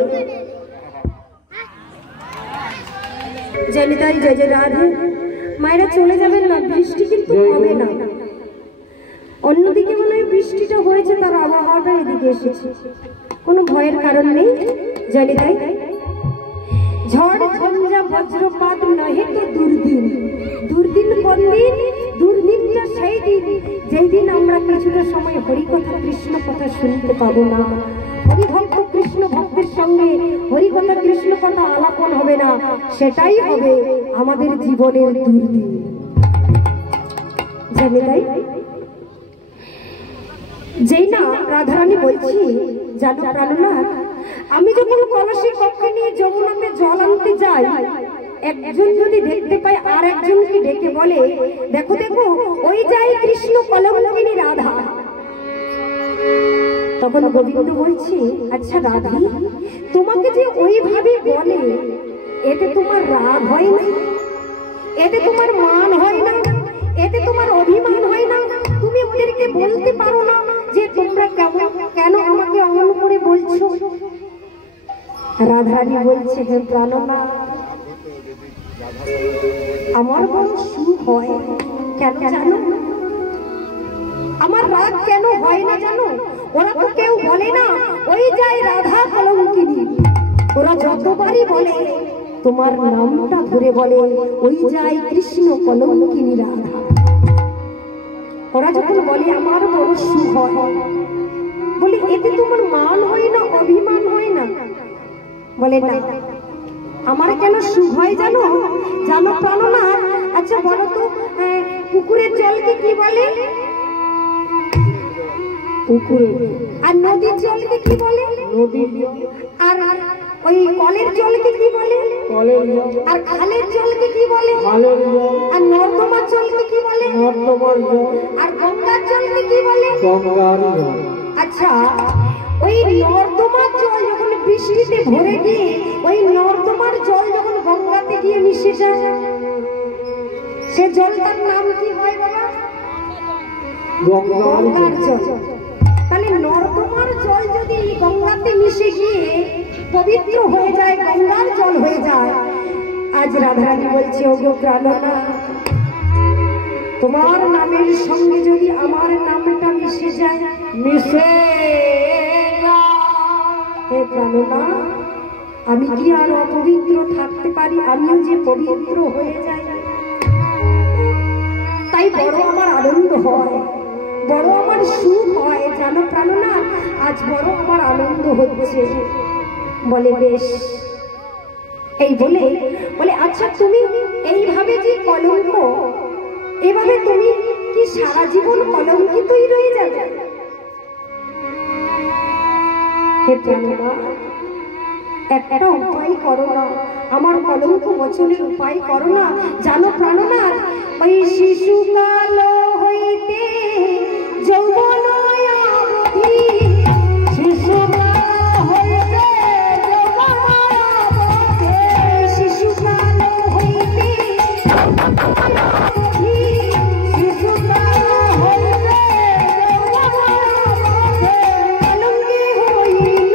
জয়নিতাই জয় জয় রাধে, মায়েরা চলে যাবেন না, বৃষ্টি কিন্তু হবে না। অন্যদিকে মনে হয় বৃষ্টিটা হয়েছে, তার আবহাওয়াটা এদিকে এসেছে, কোনো ভয়ের কারণ নেই। জানি তাই ঝড় ঝঞ্ঝা বজ্রপাত নহে তো দুর্দিন, দুর্দিন কোন দিন? দুর্দিনটা সেই দিন যেই দিন আমরা কিছুটা সময় হরিকথা কৃষ্ণ কথা শুনতে পাবো না, হরিভক্ত কৃষ্ণ ভক্তের সঙ্গে হরিকথা কৃষ্ণ কথা আলাপন হবে না, সেটাই হবে আমাদের জীবনের দুর্দিন। জানি তাই যেই না রাধারানী বলছি, জানো প্রাণনাথ, আমি যখন কলসি কক্ষে নিয়ে যমুনাতে জল আনতে যাই, একজন যদি দেখতে পায় আর একজনকে ডেকে বলে, দেখো দেখো ওই যাই কৃষ্ণ কলঙ্কিনী রাধা। তখন গোবিন্দ বলছে, আচ্ছা রাধা, তোমাকে যে ওইভাবে বলে এতে তোমার রাগ হয় না? এতে তোমার মান হয় না? এতে তোমার অভিমান হয় না? তুমি ওদেরকে বলতে পারো না যে তোমরা কেন আমাকে অমন করে বলছো? রাধারানী বলছে, হে প্রাণনাথ, আমার বড় সুখ হয়, কেন জানো? আমার রাগ কেন হয় না জানো? ওরা তো কেউ বলে না ওই যায় রাধা কলঙ্কিনী, ওরা যতবারই বলে তোমার নামটা ধরে বলে ওই যায় কৃষ্ণ কলঙ্কিনী রাধা। ওরা যখন বলে আমার বড় সুখ হয়, বলে এতে তোমার মান হয় না, অভিমান হয় না? বলে না, আমার কেন সুখ হয় জানো? জানো প্রাণনাথ? আচ্ছা বলো তো, পুকুরের জলকে কি বলে? পুকুরে। আর নদীর জলকে কি বলে? নদীর জল। আর ওই কলের জলকে কি বলে? কলের জল। আর খালের জলকে কি বলে? খালের জল। আর নর্দমার জলকে কি বলে? নর্দমার জল। আর গঙ্গার জলকে কি বলে? গঙ্গার জল। আচ্ছা, ওই নর্দমার জল যখন বৃষ্টিতে ভরে গিয়ে ওই নর্দমার জল যখন গঙ্গাতে গিয়ে মিশে যায়, সে জলটার নাম কি হয় বাবা? গঙ্গার জল। তাহলে নর্দমার জল যদি গঙ্গাতে মিশে গিয়ে পবিত্র হয়ে যায়, গঙ্গার জল হয়ে যায়, আজ রাধারানী বলছে, ওগো প্রাণনাথ, তোমার নামের সঙ্গে যদি আমার নামটা মিশে যায়, মিশে হে প্রাণনাথ, আমি কি আর অপবিত্র থাকতে পারি? আমিও যে পবিত্র হয়ে যাই, তাই বড় আমার আনন্দ হয়, বড় আমার সুখ হয়। জানো প্রাণনাথ, আজ বড় আমার আনন্দ হচ্ছে। বলে বেশ, এই বলে আচ্ছা তুমি এইভাবে যে কলঙ্ক, এভাবে তুমি কি সারা জীবন কলঙ্কিতই রয়ে যাবে? হে প্রাণনাথ, একটা উপায় করো না, আমার কলঙ্ক মোচনের উপায় করো না। জানো প্রাণনাথ, ওই শিশুকাল হইতে যৌবন অবধি, শিশুকাল হইতে যৌবন অবধি, শিশুকাল হইতে অবধি, শিশুকাল হইতে যৌবন অবধি, কলঙ্কি হইল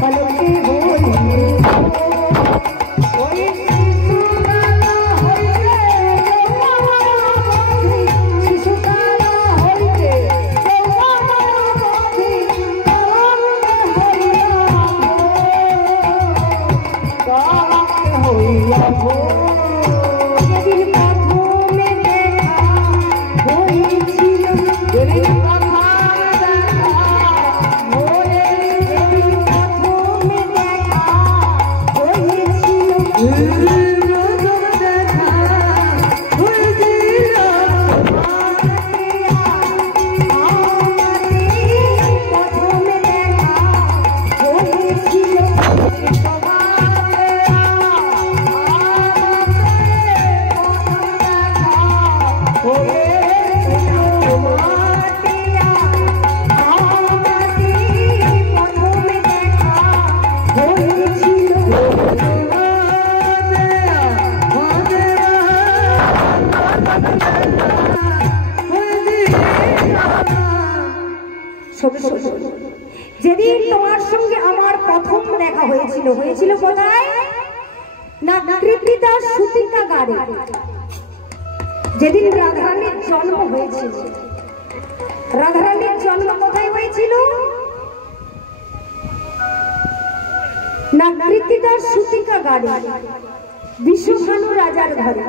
কলঙ্কি হইল ওই যেদিন তোমার সঙ্গে আমার প্রথম দেখা হয়েছিল কোথায়? না কৃতিদাস সুতিকা গাড়ি। যেদিন রাধারানীর জন্ম হয়েছিল, রাধারানীর জন্ম কোথায় হয়েছিল? না কৃতিদাস সুতিকা গাড়ি বিশ্বভানু রাজার ঘরে।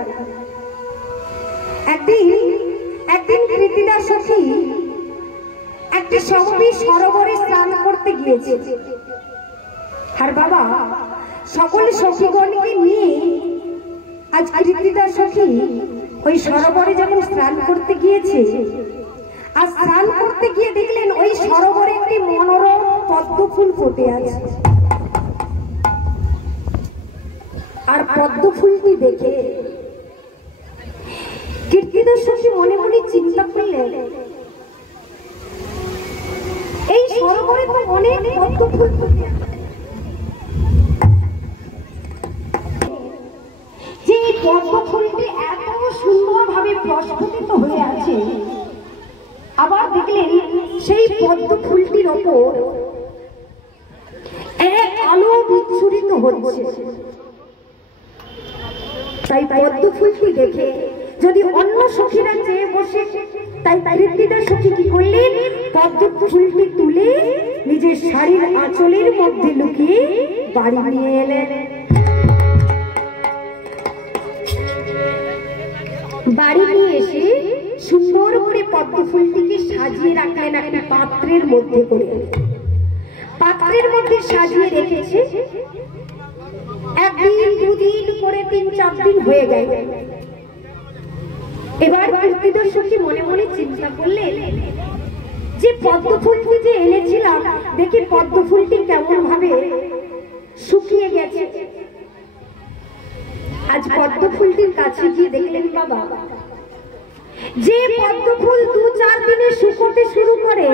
একদিন কৃতিদাস সখী একটি সমবী সরোবরে স্নান করতে গিয়েছে। আর বাবা সকল সখীগণকে নিয়ে আজ কৃতিদাস সখী ওই সরোবরে যখন স্নান করতে গিয়েছে, আর স্নান করতে গিয়ে দেখলেন ওই সরোবরে একটি মনোরম পদ্ম ফুল ফুটে আছে। আর পদ্ম ফুলটি দেখে কৃতিদাস সখী মনে মনে চিন্তা করলেন, এই সরোবরে তো অনেক পদ্ম ফুল ফুটে আছে, যে পদ্ম ফুলটি এত সুন্দরভাবে প্রস্ফুটিত হয়ে আছে। আবার দেখলেন সেই পদ্ম ফুলটির ওপর এক আলো বিচ্ছুরিত হচ্ছে। তাই পদ্ম ফুলটি দেখে যদি অন্য সখীরা চেয়ে বসে, তাই কৃতিদাস সখী কি করলেন? পদ্ম ফুলটি তুলে নিজের শাড়ির আঁচলের মধ্যে লুকিয়ে বাড়ি নিয়ে এলেন। বাড়ি নিয়ে এসে সুন্দর করে পদ্ম ফুলটিকে সাজিয়ে রাখলেন একটা পাত্রের মধ্যে করে। পাত্রের মধ্যে সাজিয়ে রেখেছে। একদিন দুদিন করে 3-4 দিন হয়ে গেল। এবার কৃতিদাস সখী মনে মনে চিন্তা করলেন যে পদ্ম ফুলটি যে এনেছিলাম, দেখি পদ্ম ফুলটি কেমন ভাবে শুকিয়ে গেছে। আজ পদ্ম ফুলটির কাছে গিয়ে দেখলেন বাবা, যে পদ্ম ফুল 2-4 দিনে শুকোতে শুরু করে,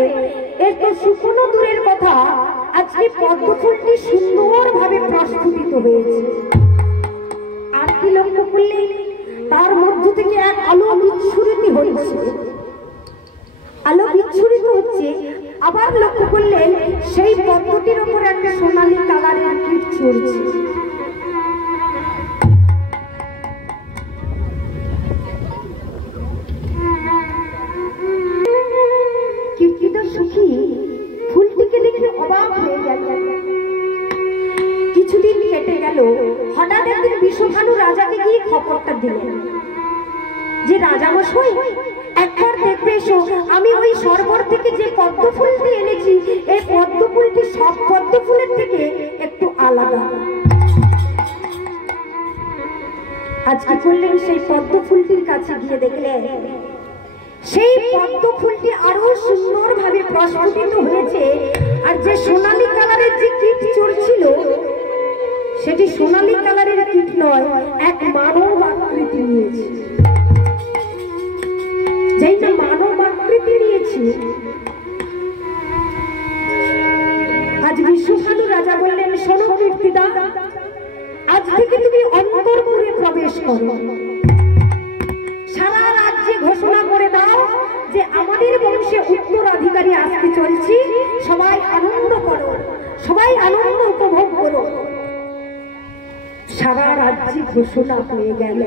এর তো শুকনো দূরের কথা, আজকে পদ্ম ফুলটি সুন্দর ভাবে প্রস্ফুটিত হয়েছে। আর কি লক্ষ্য করলেন? তার মধ্য থেকে এক আলো বিচ্ছুরিত হচ্ছে। আলো বিচ্ছুরিত হচ্ছে। আবার লক্ষ্য করলেন সেই পদ্মটির উপর একটা সোনালী কালারের কীট চড়ছে। কৃতিদাস সখী ফুলটিকে দেখে অবাক হয়ে গেল। কিছুদিন কেটে গেল। হঠাৎ একদিন বিশ্বভানু রাজাকে গিয়ে খবরটা দিলেন যে রাজামশাই, একবার দেখবে এসো, আমি ওই সরোবর থেকে যে পদ্ম ফুলটি এনেছি, এই পদ্ম ফুলটি সব পদ্ম ফুলের থেকে একটু আলাদা। আজকে করলেন সেই পদ্ম ফুলটির কাছে গিয়ে দেখলেন সেই পদ্ম ফুলটি আরো সুন্দর ভাবে প্রস্ফুটিত হয়েছে। আর যে সোনালী কালারের যে কীট চড়ছিল, সেটি সোনালী কালারের কীট নয়, এক মানব আকৃতি নিয়েছে। যেটা মানব আকৃতি নিয়েছে, আজ বিশ্বভানু রাজা বললেন, শোনো কীর্তিদা, আজ থেকে তুমি অন্তরপুরে প্রবেশ করো। সারা রাজ্যে ঘোষণা করে দাও যে আমাদের বংশে উত্তরাধিকারী আসতে চলছি, সবাই আনন্দ করো, সবাই আনন্দ উপভোগ করো। সারা রাজ্যে ঘোষণা হয়ে গেল।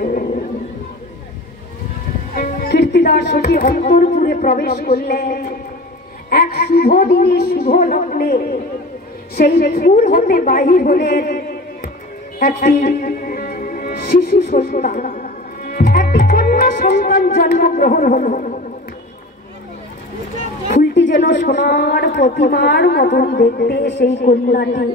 কীর্তিদাস সখী অন্তরপুরে প্রবেশ করলেন। এক শুভ দিনে শুভ লগ্নে সেই ফুল হতে বাহির হলেন একটি শিশু সন্তান, একটি কন্যা সন্তান জন্মগ্রহণ হল। ফুলটি যেন সোনার প্রতিমার মতন দেখতে সেই কন্যাটি।